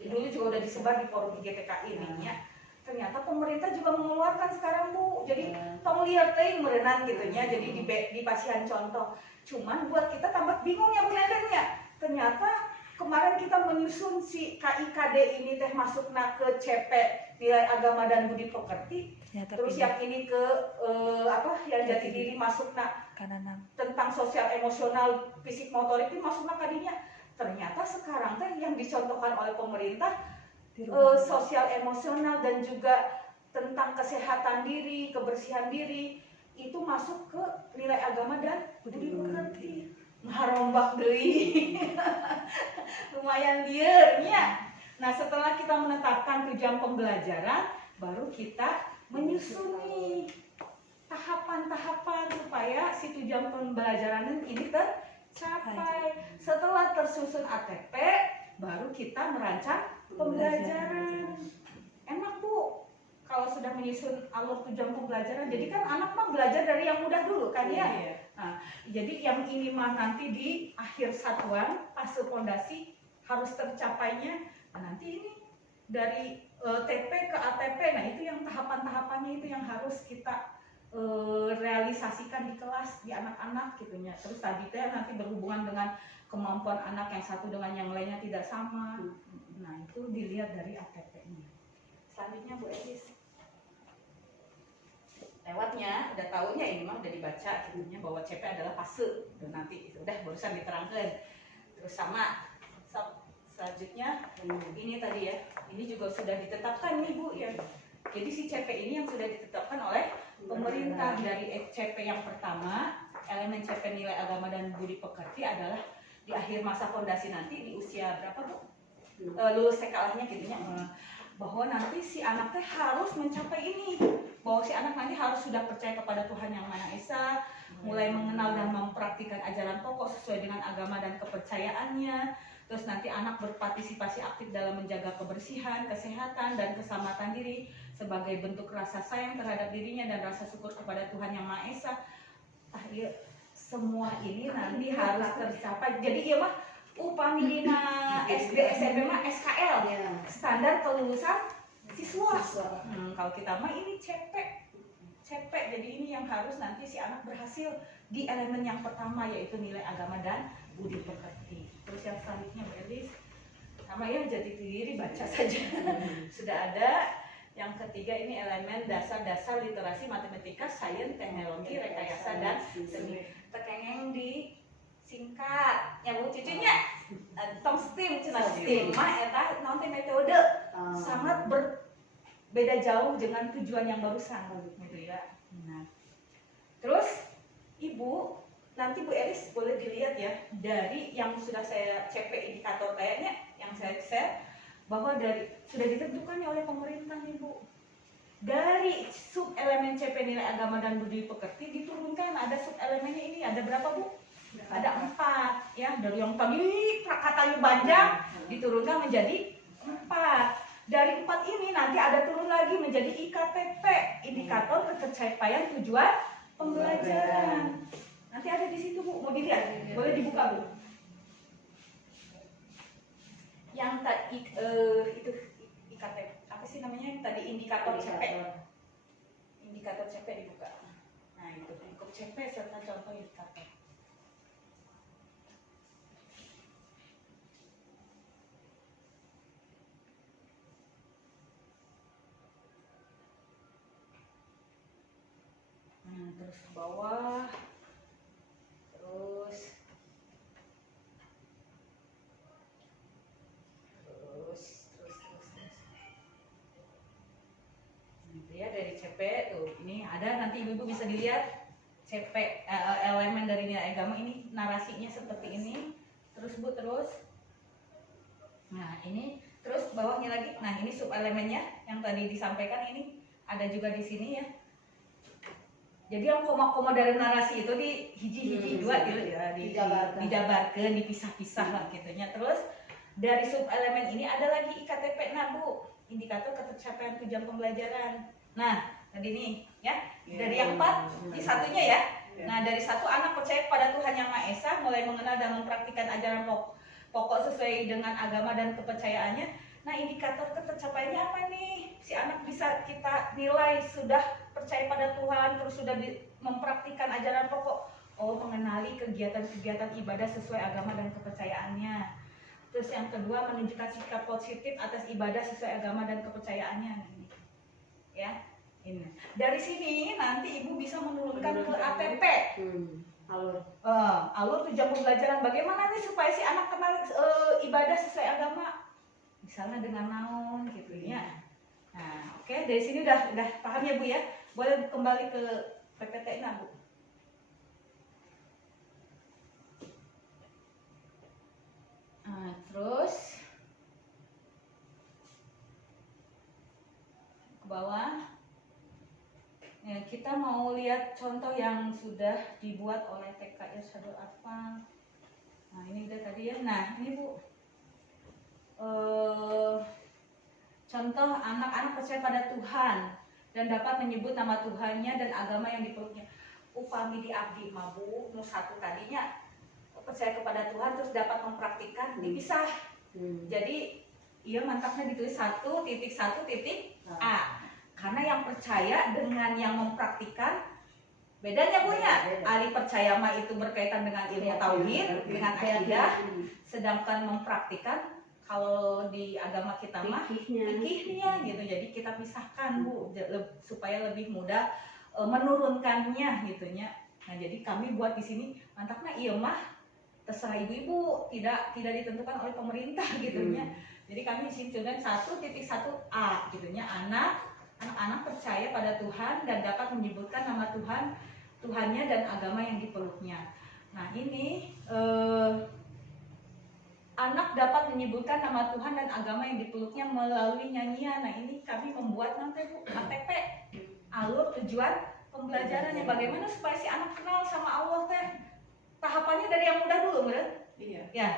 Dulu juga udah disebar di forum IGTK ini ya. Ternyata pemerintah juga mengeluarkan sekarang Bu. Jadi tong lihat teh merenang gitunya. Jadi di pasihan contoh. Cuman buat kita tambah bingung ya Bu Nendennya. Ternyata kemarin kita menyusun si KIKD ini teh masukna ke CP nilai agama dan budi pekerti. terus yang ini ke yang jati diri masuk tentang sosial emosional fisik motorik itu masuk kadinya. Ternyata sekarang teh yang dicontohkan oleh pemerintah sosial emosional dan juga tentang kesehatan diri, kebersihan diri itu masuk ke nilai agama dan budi pekerti. Ngarombak deui. Lumayan lieur nya. Nah, setelah kita menetapkan tujuan pembelajaran, baru kita menyusuni tahapan-tahapan supaya si tujuan pembelajaran ini tercapai. Setelah tersusun ATP, baru kita merancang pembelajaran. Enak Bu, kalau sudah menyusun alur tujuan pembelajaran. Jadi kan anak mah belajar dari yang mudah dulu kan ya. Nah, jadi yang ini mah nanti di akhir satuan fase fondasi harus tercapainya. Nah, nanti ini dari TP ke ATP, nah itu yang tahapan-tahapannya itu yang harus kita realisasikan di kelas di anak-anak gitunya. Terus tadi teh nanti berhubungan dengan kemampuan anak yang satu dengan yang lainnya tidak sama. Nah, itu dilihat dari ATP-nya. Selanjutnya Bu Elis. Lewatnya udah tahunya ini mah udah dibaca gitunya bahwa CP adalah fase. Udah nanti itu udah barusan diterangkan. Terus sama selanjutnya ini tadi ya. Ini juga sudah ditetapkan nih Bu ya. Jadi si CP ini yang sudah ditetapkan oleh pemerintah. Dari CP yang pertama, elemen CP nilai agama dan budi pekerti adalah di akhir masa fondasi nanti di usia berapa Bu? Lulus TKA-nya gitunya. Bahwa nanti si anaknya harus mencapai ini, bahwa si anak nanti harus sudah percaya kepada Tuhan Yang Maha Esa, mulai mengenal dan mempraktikkan ajaran pokok sesuai dengan agama dan kepercayaannya. Terus nanti anak berpartisipasi aktif dalam menjaga kebersihan, kesehatan, dan keselamatan diri sebagai bentuk rasa sayang terhadap dirinya dan rasa syukur kepada Tuhan Yang Maha Esa. Ya, semua ini nanti harus tercapai. Jadi ya mah upamina SD SMP mah SKL standar kelulusan siswa. Kalau kita mah ini CP. Jadi ini yang harus nanti si anak berhasil di elemen yang pertama yaitu nilai agama dan budi pekerti. Terus yang selanjutnya Bu Elis, sama ya jati diri baca saja. Sudah ada. Yang ketiga ini elemen dasar-dasar literasi matematika, sains, teknologi, rekayasa dan seni. Tekengeng di singkat ya Bu cucunya tong STEAM cina STEAM mah eta nanti metode sangat berbeda jauh dengan tujuan yang barusan gitu ya. Nah, terus Ibu nanti Bu Elis boleh dilihat ya dari yang sudah saya CP indikator kayaknya yang saya share bahwa dari sudah ditentukannya oleh pemerintah nih Bu. Dari sub elemen CP nilai agama dan budi pekerti diturunkan ada sub elemennya ini ada berapa Bu? Ada 4 ya, dari yang tadi katanya panjang diturunkan menjadi 4. Dari 4 ini nanti ada turun lagi menjadi IKTP, indikator ketercapaian tujuan pembelajaran. Nanti ada di situ Bu, mau dilihat? Boleh dibuka Bu. Yang tadi itu IKTP, apa sih namanya yang tadi indikator CP. Indikator CP dibuka. Nah, itu lingkup CP serta contoh indikator. Terus ke bawah, terus gitu ya dari CP tuh ini ada nanti ibu-ibu bisa dilihat CP elemen dari nilai agama ini narasinya seperti ini terus Bu terus nah ini terus bawahnya lagi nah ini sub elemennya yang tadi disampaikan ini ada juga di sini ya. Jadi yang koma-koma dari narasi itu di hiji-hiji dua gitu ya, dijabarkan, dipisah-pisah lah gitunya. Terus dari sub elemen ini ada lagi IKTP, nah Bu, indikator ketercapaian tujuan pembelajaran. Nah, tadi nih ya, dari yang 4 di satunya ya. Nah, dari 1 anak percaya kepada Tuhan Yang Maha Esa, mulai mengenal dan mempraktikkan ajaran pokok sesuai dengan agama dan kepercayaannya. Nah, indikator ketercapaiannya apa nih? Si anak bisa kita nilai sudah percaya pada Tuhan, terus sudah mempraktikkan ajaran pokok. Oh, mengenali kegiatan-kegiatan ibadah sesuai agama dan kepercayaannya. Terus yang kedua, menunjukkan sikap positif atas ibadah sesuai agama dan kepercayaannya. Ya, Ini. Dari sini nanti ibu bisa menurunkan ke ATP. Alur. Alur tujuan pembelajaran bagaimana nih supaya si anak kenal ibadah sesuai agama. Misalnya dengan naon gitu ya. Nah, oke, dari sini udah paham ya Bu ya. Boleh kembali ke PPT nah Bu. Nah, terus ke bawah. Ya, kita mau lihat contoh yang sudah dibuat oleh TKI Sadul Atfal. Nah, ini udah tadi ya. Nah, ini Bu. Contoh anak-anak percaya pada Tuhan dan dapat menyebut nama Tuhannya dan agama yang dipeluknya. Upami di abdi mabu, satu tadinya percaya kepada Tuhan terus dapat mempraktikkan dipisah. Jadi iya mantapnya ditulis 1.1.a. Karena yang percaya dengan yang mempraktikkan bedanya Bu ya. Ahli percaya mah itu berkaitan dengan ilmu tauhid, dengan akidah, sedangkan mempraktikkan kalau di agama kita mah fikihnya gitu. Jadi kita pisahkan Bu supaya lebih mudah menurunkannya gitunya. Nah, jadi kami buat di sini mantapnya iya mah terserah ibu-ibu, tidak ditentukan oleh pemerintah gitunya. Jadi kami simpulkan 1.1a gitunya. Anak-anak percaya pada Tuhan dan dapat menyebutkan nama Tuhannya dan agama yang dipeluknya. Nah, ini anak dapat menyebutkan nama Tuhan dan agama yang dipeluknya melalui nyanyian. Nah, ini kami membuat nanti Bu ATP, alur tujuan pembelajarannya. Bagaimana supaya si anak kenal sama Allah teh? Tahapannya dari yang mudah dulu, bener? Iya. Ya.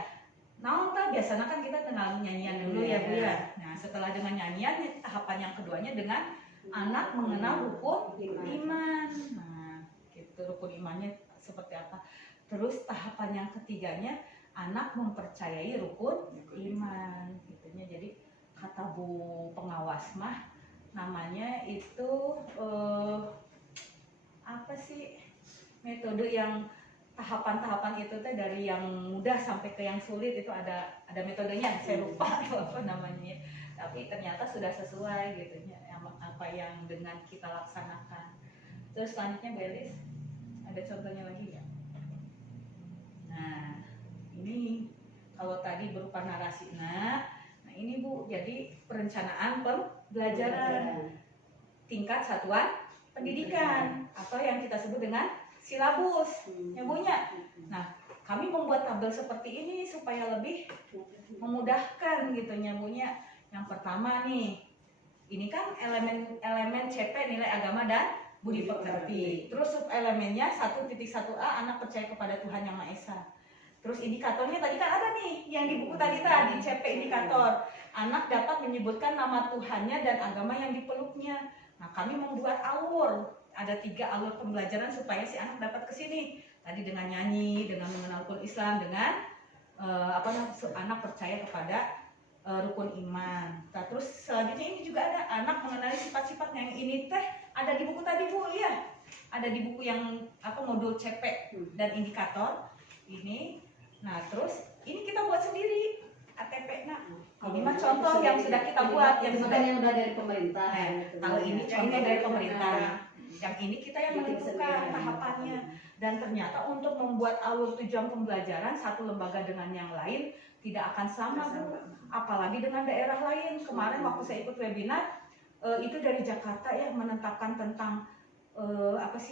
Nah, biasanya kan kita dengan nyanyian dulu ya Bu ya. Nah, setelah dengan nyanyian, tahapan yang keduanya dengan anak mengenal rukun iman. Nah, gitu rukun imannya seperti apa. Terus tahapan yang ketiganya anak mempercayai rukun iman gitunya. Jadi kata Bu pengawas mah namanya itu apa sih metode yang tahapan-tahapan itu teh dari yang mudah sampai ke yang sulit itu ada metodenya, saya lupa apa namanya, tapi ternyata sudah sesuai gitu ya apa yang dengan kita laksanakan. Terus selanjutnya Belis, ada contohnya lagi ya. Nah, ini kalau tadi berupa narasi, nah ini Bu, jadi perencanaan pembelajaran tingkat satuan pendidikan atau yang kita sebut dengan silabus ya Bu nya. Nah, kami membuat tabel seperti ini supaya lebih memudahkan gitu nya Bu nya. Yang pertama nih, ini kan elemen CP nilai agama dan budi pekerti. Terus sub elemennya 1.1a anak percaya kepada Tuhan Yang Maha Esa. Terus indikatornya tadi kan ada nih yang di buku tadi CP indikator. Anak dapat menyebutkan nama Tuhannya dan agama yang dipeluknya. Nah, kami membuat alur. Ada 3 alur pembelajaran supaya si anak dapat ke sini. Tadi dengan nyanyi, dengan mengenal rukun Islam, dengan anak percaya kepada rukun iman. Nah, terus selanjutnya ini juga ada anak mengenali sifat-sifatnya. Yang ini teh ada di buku tadi Bu, iya. Ada di buku yang modul CP dan indikator ini. Nah, terus ini kita buat sendiri ATP. Nah, ini mah contoh yang sudah kita buat, yang udah dari pemerintah. Kalau ini contoh dari pemerintah. Yang ini kita yang menentukan tahapannya. Dan ternyata untuk membuat alur tujuan pembelajaran satu lembaga dengan yang lain tidak akan sama Bu. Apalagi dengan daerah lain. Kemarin waktu saya ikut webinar itu dari Jakarta ya, menetapkan tentang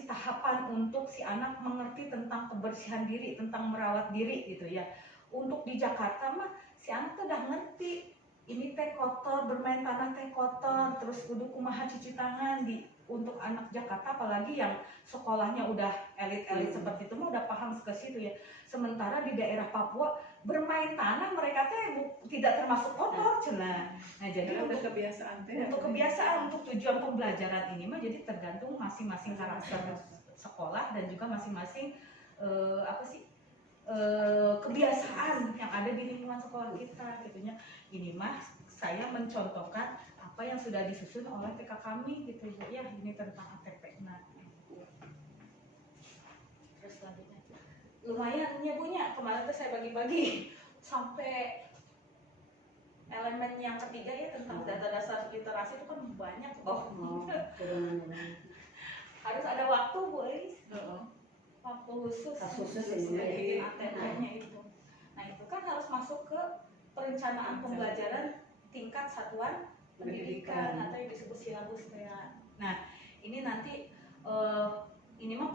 tahapan untuk si anak mengerti tentang kebersihan diri, tentang merawat diri gitu ya. Untuk di Jakarta mah si anak tuh udah ngerti ini teh kotor, bermain tanah teh kotor, terus kudu kumaha cuci tangan untuk anak Jakarta, apalagi yang sekolahnya udah elit-elit seperti itu mah udah paham ke situ ya. Sementara di daerah Papua bermain tanah mereka teh tidak termasuk kotor cenah. Nah, jadi untuk kebiasaan untuk tujuan pembelajaran ini mah jadi tergantung masing-masing karakter sekolah dan juga masing-masing kebiasaan yang ada di lingkungan sekolah kita gitunya. Ini mah saya mencontohkan apa yang sudah disusun oleh TK kami gitu Bu ya. Ini tentang ATP. Nah, terus selanjutnya lumayan ya Bu nya, kemarin tuh saya bagi-bagi sampai elemen yang ketiga ya tentang data dasar literasi itu kan banyak Oh, turunannya. harus ada waktu boys, waktu khusus Khusus bikin ini. ATP-nya itu. Nah itu kan harus masuk ke perencanaan pembelajaran tingkat satuan pendidikan atau yang disebut silabus ya. Nah ini nanti ini mah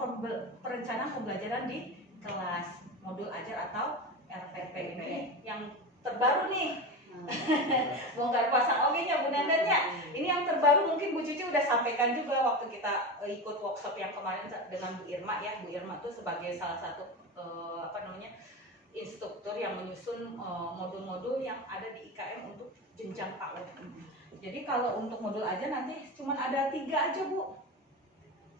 perencanaan pembelajaran di kelas, modul ajar atau RPP ini yang terbaru nih. Bongkar pasang oge-nya Bu Nandannya. Ini yang terbaru mungkin Bu Cici udah sampaikan juga waktu kita ikut workshop yang kemarin dengan Bu Irma ya. Bu Irma tuh sebagai salah satu instruktur yang menyusun modul-modul yang ada di IKM untuk jenjang PAUD. Jadi kalau untuk modul aja nanti cuma ada 3 aja Bu.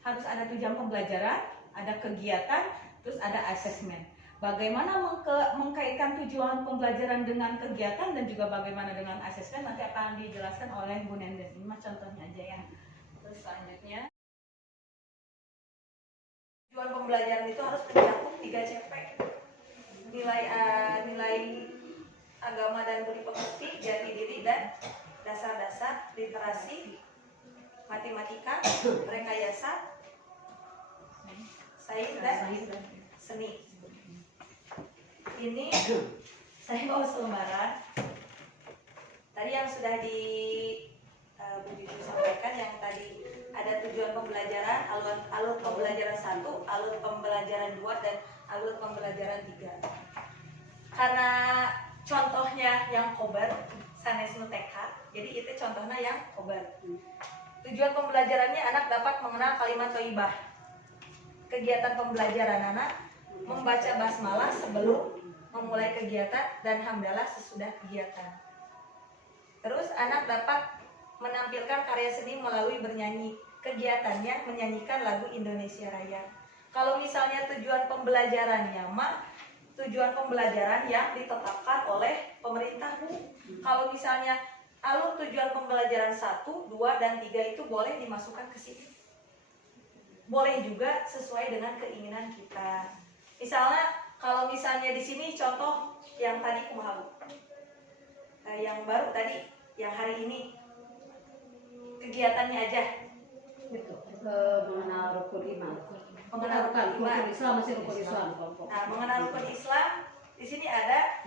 Harus ada tujuan pembelajaran, ada kegiatan, terus ada asesmen. Bagaimana mengkaitkan tujuan pembelajaran dengan kegiatan dan juga bagaimana dengan asesmen nanti akan dijelaskan oleh Bu Nenden. Ini mah contohnya aja ya. Terus selanjutnya tujuan pembelajaran itu harus mencakup 3 CP. Nilai agama dan budi pekerti, jati diri dan dasar-dasar literasi, matematika, rekayasa, sains dan seni. Ini saya mau selembaran. Tadi yang sudah Bu Bibi sampaikan yang tadi ada tujuan pembelajaran, alur pembelajaran 1, alur pembelajaran 2 dan alur pembelajaran 3. Karena contohnya yang kobar sanes nu TK, jadi itu contohnya yang kobar. Tujuan pembelajarannya anak dapat mengenal kalimat thayyibah. Kegiatan pembelajaran anak membaca basmalah sebelum memulai kegiatan dan hamdalah sesudah kegiatan. Terus anak dapat menampilkan karya seni melalui bernyanyi. Kegiatannya menyanyikan lagu Indonesia Raya. Kalau misalnya tujuan pembelajarannya tujuan pembelajaran yang ditetapkan oleh pemerintah Bu. Kalau misalnya alur tujuan pembelajaran 1, 2 dan 3 itu boleh dimasukkan ke sini. Boleh juga sesuai dengan keinginan kita. Misalnya kalau misalnya di sini contoh yang tadi kumaha, yang baru tadi, yang hari ini kegiatannya aja. Mengenal rukun iman. Mengenal rukun iman. Rukun Islam masih rukun Islam kelompok. Nah, mengenal rukun Islam di sini ada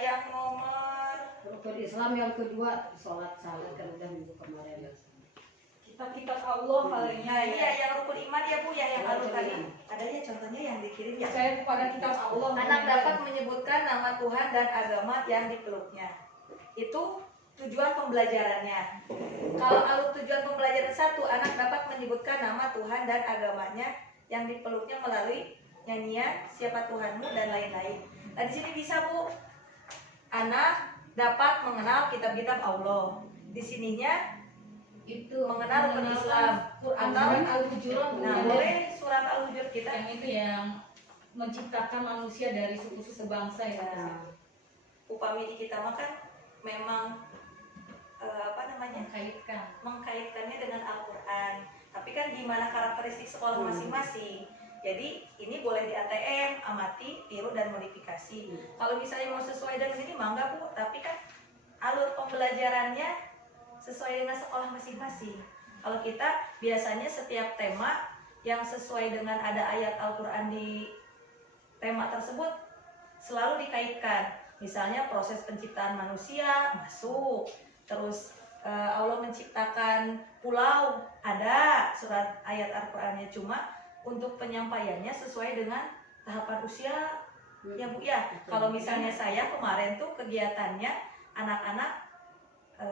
yang nomor Rukun Islam yang kedua sholat kan udah minggu kemarin. kitab Allah kali Nah, ini ya yang rukun iman ya Bu ya yang alur tadi. Adanya contohnya yang dikirim ya. saya kepada kitab Allah. Anak dapat menyebutkan nama Tuhan dan agama yang dipeluknya. Itu tujuan pembelajarannya. Kalau alur tujuan pembelajaran 1, anak dapat menyebutkan nama Tuhan dan agamanya yang dipeluknya melalui nyanyian Siapa Tuhanmu dan lain-lain. Nah, di sini bisa Bu. Anak dapat mengenal kitab-kitab Allah. Di sininya Itu mengenal rukun Islam atau Al-Hujurat. Nah, boleh surat Al-Hujurat kita yang itu yang menciptakan manusia dari suku sebangsa ya. Nah, upami di kita mah kan memang mengkaitkannya dengan Al-Quran. Tapi kan gimana karakteristik sekolah masing-masing. Jadi ini boleh di ATM, amati, tiru dan modifikasi. Kalau misalnya mau sesuai dengan ini mangga Bu, tapi kan alur pembelajarannya sesuai dengan sekolah masing-masing. Kalau kita biasanya setiap tema yang sesuai dengan ada ayat Al-Quran di tema tersebut selalu dikaitkan. Misalnya proses penciptaan manusia masuk, terus Allah menciptakan pulau, ada surat ayat Al-Qurannya, cuma untuk penyampaiannya sesuai dengan tahapan usia ya Bu ya. Kalau misalnya saya kemarin tuh kegiatannya anak-anak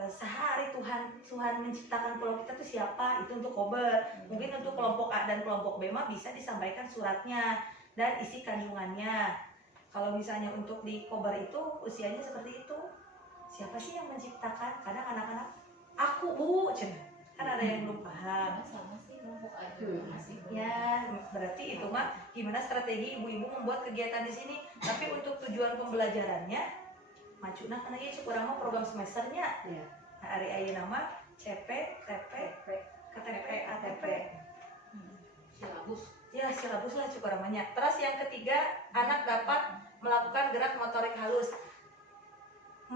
sehari Tuhan menciptakan pulau kita tuh siapa, itu untuk kober. Mungkin untuk kelompok A dan kelompok B mah bisa disampaikan suratnya dan isi kandungannya. Kalau misalnya untuk di kober itu usianya seperti itu, siapa sih yang menciptakan? Kadang anak-anak aku Bu, kan ada yang belum paham. Sama sih kelompok aja masih. Ya, berarti itu mah gimana strategi ibu-ibu membuat kegiatan di sini. Tapi untuk tujuan pembelajarannya, macuna kan aja cukup mah program semesternya. Iya. Nah, hari ayeuna nama CP, TP, KTP, ATP. Silabus. Ya, silabus lah cukup namanya. Terus yang ketiga, anak dapat melakukan gerak motorik halus.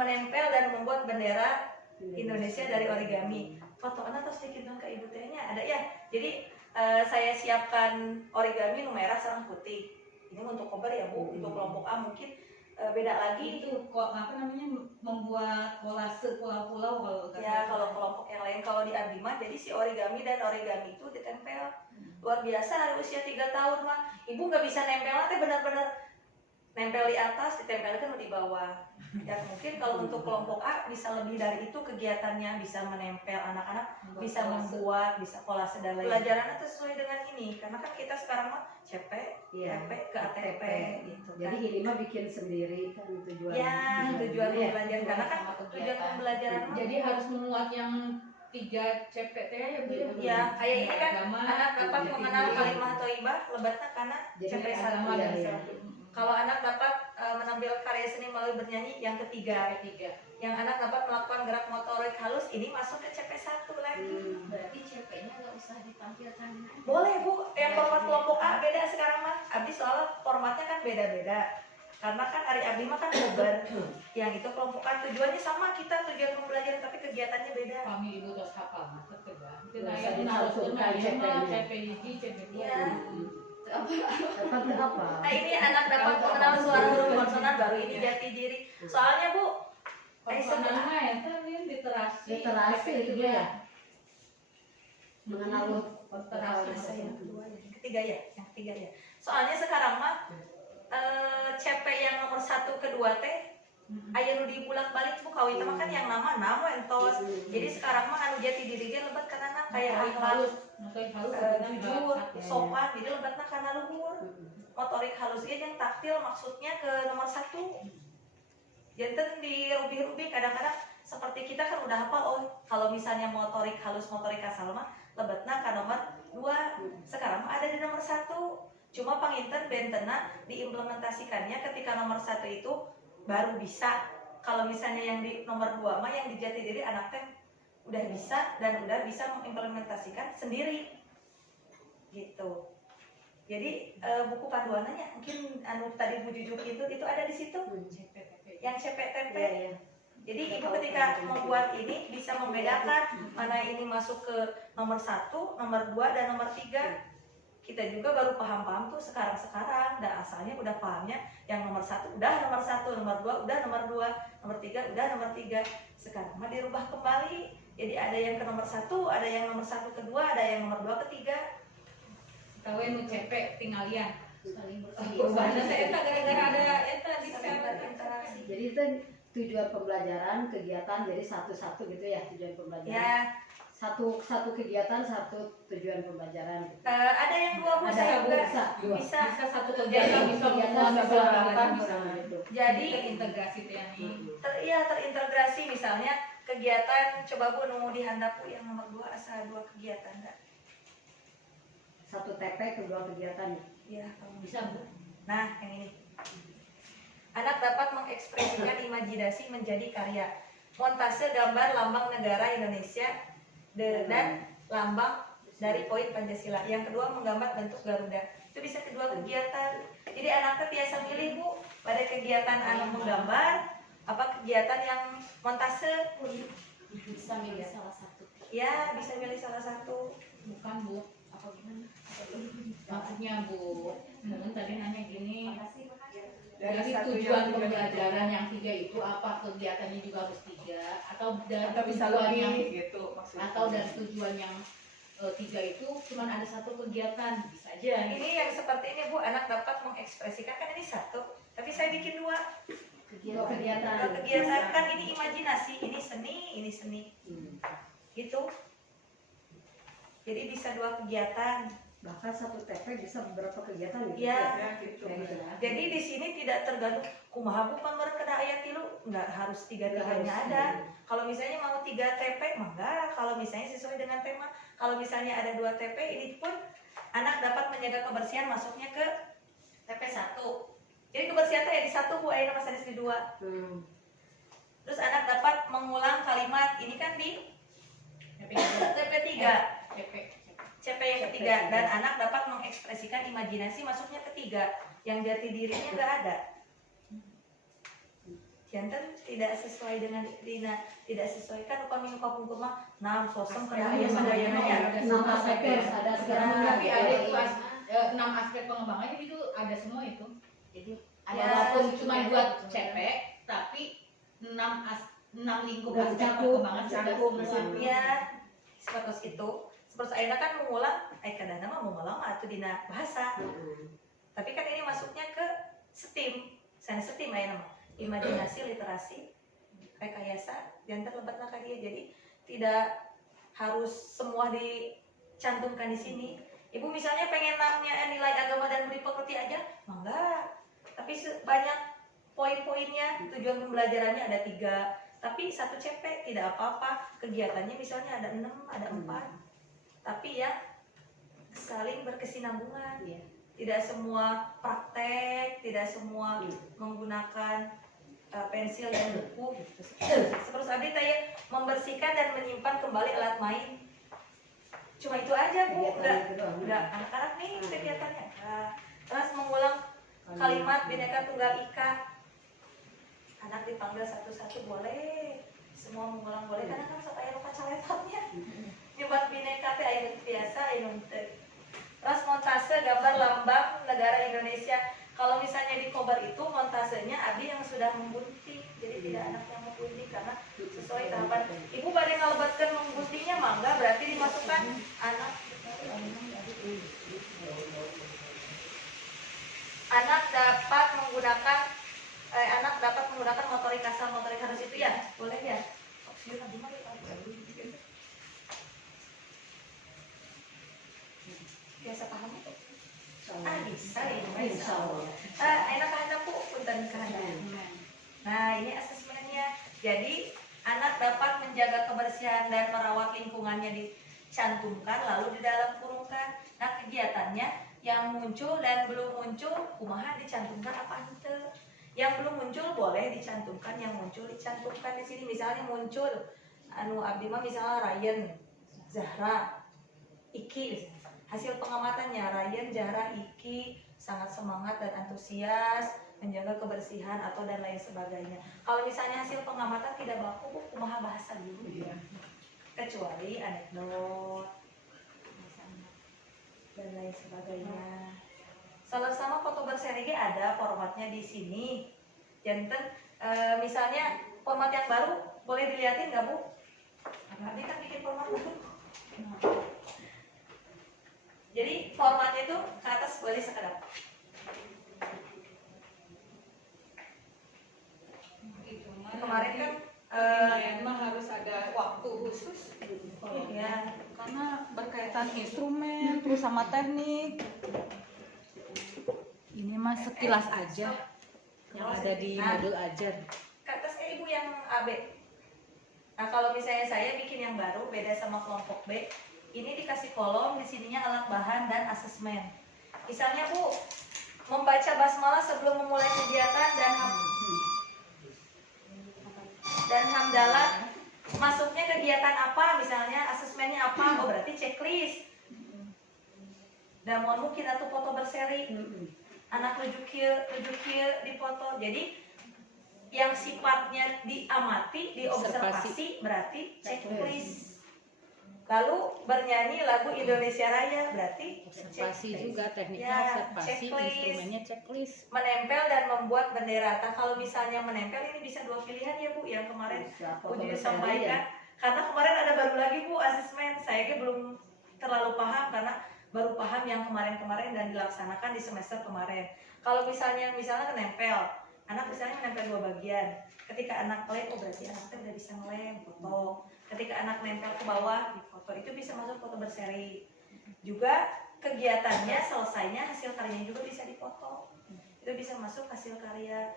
menempel dan membuat bendera Indonesia dari origami. Foto anak terus dikirim ke ibu tehnya ada ya. Jadi saya siapkan origami merah sarang putih. Ini untuk kobar ya Bu. Untuk kelompok A mungkin beda lagi. Itu kok apa namanya membuat kolase pulau-pulau kalau Ya kalau kelompok yang lain, kalau di Abima jadi si origami dan origami itu ditempel. Luar biasa hari usia 3 tahun mah. Ibu nggak bisa nempel nanti benar-benar nempel di atas, ditempelkan di bawah. Dan mungkin kalau untuk kelompok A bisa lebih dari itu kegiatannya, bisa menempel anak-anak, bisa membuat, bisa kolase dan lain. Pelajarannya sesuai dengan ini, karena kan kita sekarang mah CP, Iya, TP ke ATP gitu kan. Jadi ini mah bikin sendiri kan tujuan. Ya, tujuan ya. pembelajaran karena kan tujuan pembelajaran mah Jadi harus memuat yang 3 CPT ya Bu. ya kayak ini kan Agama, anak dapat budaya, mengenal kalimah thayyibah lebatnya karena Jadi CP agama 1 dan dan iya. CP. Kalau anak dapat menampilkan karya seni melalui bernyanyi yang ketiga. Yang anak dapat melakukan gerak motorik halus ini masuk ke CP1 lagi. Berarti CP-nya nggak usah ditampilkan. Boleh Bu, yang format kelompok A beda sekarang mah. Abdi soalnya formatnya kan beda-beda. Karena kan hari Abdi mah kan kobar. Yang itu kelompok A tujuannya sama kita, tujuan pembelajaran tapi kegiatannya beda. Kami ibu tos hafal mah tetega. Bisa Kita disatukan CP-nya. CP1, CP2. Iya. Dapat apa? Nah ini anak dapat mengenal suara huruf konsonan baru ini jati diri. Soalnya Bu, Konsonan mah itu literasi. Literasi itu dia ya. Mengenal Literasi. yang kedua ya, yang ketiga ya, yang ketiga ya. Soalnya sekarang mah CP yang nomor 1 kedua teh aya nu dibulak-balik Bu kawin mah kan yang nama entos. Jadi sekarang mah anu jati diri ge lebat kana anak kayak akhlak jujur, sopan, jadi lebatna kana luhur. Motorik halus ge yang taktil maksudnya ke nomor 1. Janten di rubi-rubi kadang-kadang seperti kita kan udah hafal oh kalau misalnya motorik halus motorik kasar mah lebatna ka nomor 2. Sekarang mah ada di nomor 1. Cuma panginten bentena diimplementasikannya ketika nomor 1 itu baru bisa. Kalau misalnya yang di nomor 2 mah yang di jati diri anak teh udah bisa dan udah bisa mengimplementasikan sendiri gitu. Jadi buku panduannya mungkin anu tadi Bu Jujuk itu ada di situ yang CPTP. Jadi ibu ketika membuat ini bisa membedakan mana ini masuk ke nomor 1, nomor 2 dan nomor 3. Kita juga baru paham-paham tuh sekarang-sekarang. Dan asalnya udah pahamnya yang nomor 1 udah nomor 1, nomor 2 udah nomor 2, nomor 3 udah nomor 3. Sekarang mah dirubah kembali. Jadi ada yang ke nomor 1, ada yang nomor 1 kedua, ada yang nomor 2 ketiga. Tahu nu CP tinggalian. Saling Perubahannya teh eta gara-gara ada eta di Interaksi. Jadi itu tujuan pembelajaran kegiatan jadi satu-satu gitu ya tujuan pembelajaran. Ya, Satu kegiatan satu tujuan pembelajaran. ada yang 2 Bu Ada saya juga bisa dua. bisa. Bisa satu kegiatan bisa Kegiatan membuat bisa pelajaran bisa bisa. gitu. Jadi Terintegrasi teh ini. terintegrasi misalnya kegiatan coba Bu nu di handapku yang nomor 2 asa 2 kegiatan enggak? Satu TP kedua kegiatan. Ya, kalau Bisa Bu. Nah, yang ini. Anak dapat mengekspresikan imajinasi menjadi karya. Montase gambar lambang negara Indonesia dan lambang dari poin Pancasila. Yang kedua menggambar bentuk Garuda. Itu bisa kedua kegiatan. Jadi anaknya biasa milih Bu pada kegiatan anak menggambar apa kegiatan yang montase. bisa milih salah satu. Ya, bisa milih salah satu. Bukan Bu. Apa gimana? Maksudnya Bu, Mumun tadi nanya gini. Makasih. Jadi tujuan pembelajaran yang 3 itu apa kegiatannya juga harus 3 atau dari Atau bisa tujuan yang lebih gitu maksudnya. atau dari tujuan yang 3 itu cuma ada satu kegiatan bisa aja. Ini yang seperti ini Bu, anak dapat mengekspresikan kan ini satu, tapi saya bikin 2. Dua kegiatan. Dua kegiatan kan ini imajinasi, ini seni. Gitu. Jadi bisa 2 kegiatan. Bahkan satu TP bisa beberapa kegiatan gitu. Iya. Ya gitu. Kayak gitu ya. Jadi di sini tidak tergantung kumaha Bu pameureun kena ayat 3, enggak harus 3-3-nya ada. Kalau misalnya mau 3 TP mah enggak, kalau misalnya sesuai dengan tema. Kalau misalnya ada 2 TP ini pun anak dapat menjaga kebersihan masuknya ke TP 1. Jadi kebersihan ya di 1 Bu, ayeuna masa di 2. Terus anak dapat mengulang kalimat ini kan di TP 3. CP yang ketiga dan anak dapat mengekspresikan imajinasi masuknya ketiga yang jati dirinya nggak ada. jantan tidak sesuai dengan tidak sesuaikan upami kapungkur mah nam sosem kada aya sadayana ya. Enam aspek ada segala macam. Tapi ada itu 6 aspek pengembangannya itu ada semua itu. Jadi walaupun cuma buat CP, tapi 6 lingkup Udah aspek cakup. perkembangan sudah semua. Ya, seperti itu. Seperti ayeuna kan mengulang, kadang mah mengulang atuh dina bahasa. Tapi kan ini masuknya ke STEAM. Sana STEAM ayeuna mah. Imajinasi, literasi, rekayasa, dan terlibatlah ka dia. Jadi tidak harus semua dicantumkan di sini. Ibu misalnya pengen namanya nilai agama dan budi pekerti aja, enggak. Tapi banyak poin-poinnya, tujuan pembelajarannya ada 3. Tapi 1 CP tidak apa-apa. Kegiatannya misalnya ada 6, ada 4. Tapi ya saling berkesinambungan. Tidak semua praktek, tidak semua menggunakan pensil dan buku. Seperti tadi saya membersihkan dan menyimpan kembali alat main. Cuma itu aja Bu, udah anak-anak nih kegiatannya. Terus mengulang kalimat Bhinneka Tunggal Ika. Anak dipanggil satu-satu boleh, semua mengulang boleh karena kan sok aya lupa caletotnya. Nyoba Bhinneka teh aya biasa aya teh. Terus montase gambar lambang negara Indonesia. Kalau misalnya di Kobar itu montasenya abi yang sudah menggunting, jadi tidak anak yang menggunting karena sesuai tahapan. Ibu bade ngalebatkeun mengguntingnya mangga berarti dimasukkan anak dapat menggunakan motorik kasar, motorik halus itu ya boleh ya. Biasa paham itu? Bisa ya, insya Allah. Enak kehandap Bu, punten kehandap. Nah ini asesmennya. Jadi anak dapat menjaga kebersihan dan merawat lingkungannya dicantumkan lalu di dalam kurungkan. Nah kegiatannya yang muncul dan belum muncul kumaha dicantumkan apa ente. Yang belum muncul boleh dicantumkan, yang muncul dicantumkan di sini. Misalnya muncul abdi mah misalnya Ryan, Zahra, Iki. Hasil pengamatannya Ryan, Zahra, Iki sangat semangat dan antusias menjaga kebersihan atau dan lain sebagainya. Kalau misalnya hasil pengamatan tidak baku, kumaha bahasa dulu. Kecuali anekdot misalnya dan lain sebagainya. Salah sama foto berseri ada formatnya di sini. Janten misalnya format yang baru boleh dilihatin nggak Bu? Nanti kan bikin format baru. Jadi formatnya itu ke atas boleh sekedap. Kemarin kan mah harus ada waktu khusus. ya Karena berkaitan instrumen terus sama teknik. Ini mah sekilas aja yang ada di modul ajar. ke atas Ibu yang AB. Nah kalau misalnya saya bikin yang baru beda sama kelompok B, ini dikasih kolom di sininya alat bahan dan asesmen. Misalnya Bu, membaca basmalah sebelum memulai kegiatan dan hamdalah masuknya kegiatan apa, misalnya asesmennya apa, oh berarti checklist. Dan mohon mungkin atau foto berseri, anak rujukir di foto. Jadi yang sifatnya diamati, diobservasi berarti checklist. Lalu bernyanyi lagu Indonesia Raya berarti Observasi checklist. juga tekniknya Ya, observasi, checklist. instrumennya checklist. Menempel dan membuat bendera. Nah, kalau misalnya menempel ini bisa 2 pilihan ya Bu, yang kemarin uji disampaikan. Karena kemarin ada baru lagi Bu asesmen. Saya belum terlalu paham karena baru paham yang kemarin-kemarin dan dilaksanakan di semester kemarin. Kalau misalnya menempel, anak misalnya menempel 2 bagian. Ketika anak lem, oh berarti anaknya udah bisa ngelem, foto. Ketika anak nempel ke bawah, di foto itu bisa masuk foto berseri. Juga kegiatannya selesainya hasil karyanya juga bisa dipoto. Itu bisa masuk hasil karya.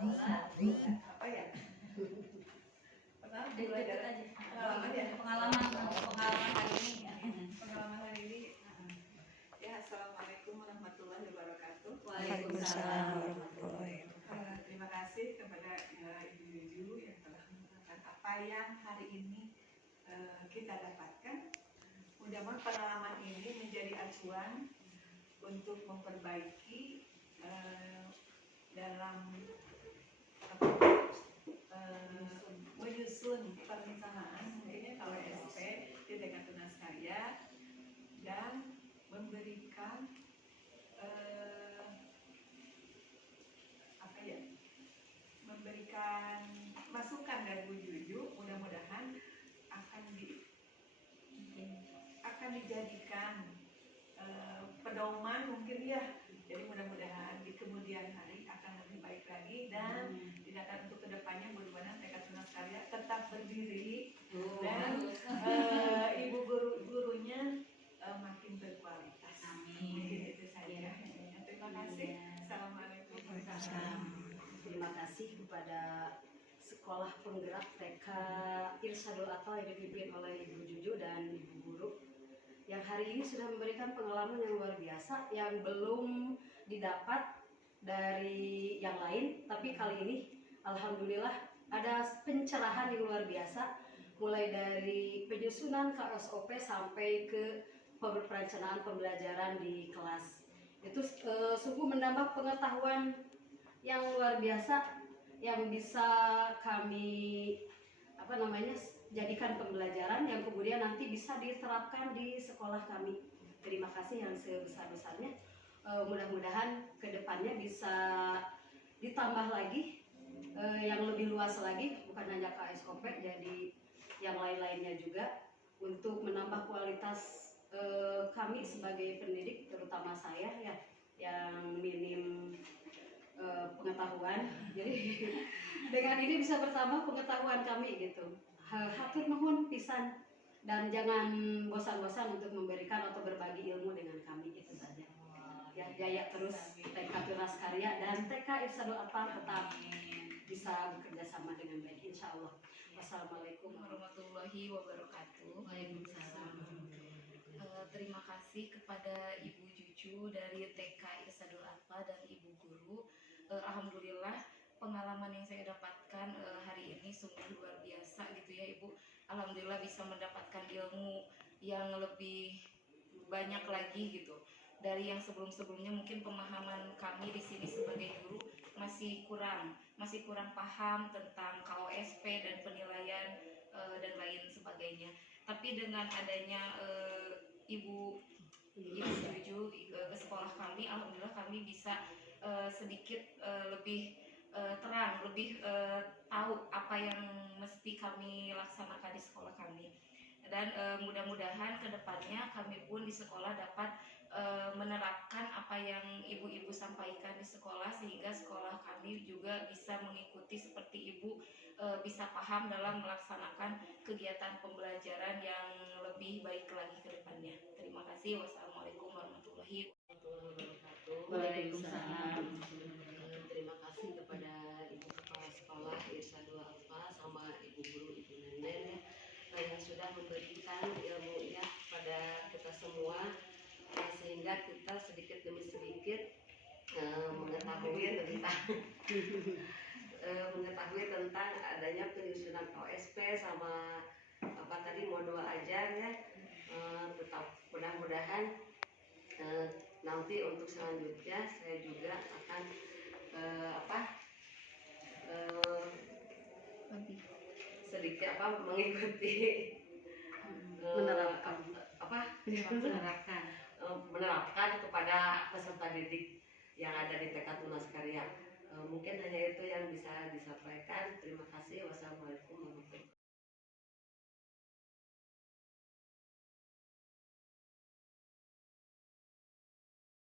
Apa ya? Pernah belajar pengalaman ya? Pengalaman hari ini ya. Pengalaman hari ini. Ya, assalamualaikum warahmatullahi wabarakatuh. Waalaikumsalam warahmatullahi Terima kasih kepada ibu-ibu yang telah mengatakan apa yang hari ini kita dapatkan. Mudah-mudahan pengalaman ini menjadi acuan untuk memperbaiki dalam menyusun perencanaan ini kalau SP di tingkat tunas karya dan memberikan memberikan masukan dari Bu Juju, mudah-mudahan akan dijadikan pedoman mungkin ya. Jadi mudah-mudahan di kemudian hari akan lebih baik lagi dan tindakan untuk kedepannya mudah-mudahan tekad tunas karya tetap berdiri dan ibu guru-gurunya makin berkualitas. Mungkin itu saja. Terima kasih. Assalamualaikum. Terima kasih kepada Sekolah Penggerak TK Irsyadul Atfal yang dipimpin oleh Ibu Juju dan Ibu Guru yang hari ini sudah memberikan pengalaman yang luar biasa yang belum didapat dari yang lain, tapi kali ini alhamdulillah ada pencerahan yang luar biasa mulai dari penyusunan KSOP sampai ke perencanaan pembelajaran di kelas. Itu sungguh menambah pengetahuan yang luar biasa yang bisa kami jadikan pembelajaran yang kemudian nanti bisa diterapkan di sekolah kami. Terima kasih yang sebesar-besarnya. Mudah-mudahan kedepannya bisa ditambah lagi yang lebih luas lagi, bukan hanya KSOP, jadi yang lain-lainnya juga untuk menambah kualitas kami sebagai pendidik, terutama saya ya yang minim pengetahuan. Jadi dengan ini bisa bertambah pengetahuan kami gitu. Hatur nuhun pisan dan jangan bosan-bosan untuk memberikan atau berbagi ilmu dengan kami, itu saja. Ya, jaya terus TK Tunas Karya dan TK Irsyadul Atfal tetap bisa bekerja sama dengan baik, insya Allah. Wassalamualaikum warahmatullahi wabarakatuh. Waalaikumsalam. Terima kasih kepada Ibu Juju dari TK Irsyadul Atfal dan Ibu Guru. Alhamdulillah pengalaman yang saya dapatkan hari ini sungguh luar biasa gitu ya Ibu. Alhamdulillah bisa mendapatkan ilmu yang lebih banyak lagi gitu. Dari yang sebelum-sebelumnya mungkin pemahaman kami di sini sebagai guru masih kurang paham tentang KOSP dan penilaian dan lain sebagainya. Tapi dengan adanya Ibu Juju ke sekolah kami, alhamdulillah kami bisa sedikit lebih terang, lebih tahu apa yang mesti kami laksanakan di sekolah kami. Dan mudah-mudahan kedepannya kami pun di sekolah dapat menerapkan apa yang ibu-ibu sampaikan di sekolah, sehingga sekolah kami juga bisa mengikuti seperti ibu, bisa paham dalam melaksanakan kegiatan pembelajaran yang lebih baik lagi ke depannya. Terima kasih. Wassalamualaikum warahmatullahi wabarakatuh. Waalaikumsalam. Terima kasih kepada Ibu Kepala Sekolah Irsyadul Atfal sama Ibu Guru Ibu Nenen yang sudah memberikan ilmunya kepada kita semua, sehingga kita sedikit demi sedikit mengetahui tentang adanya penyusunan OSP sama apa tadi modul ajar ya. Tetap mudah-mudahan nanti untuk selanjutnya saya juga akan sedikit mengikuti menerapkan kepada peserta didik yang ada di TK Tunas Karya. Mungkin hanya itu yang bisa disampaikan. Terima kasih. Wassalamualaikum warahmatullahi wabarakatuh.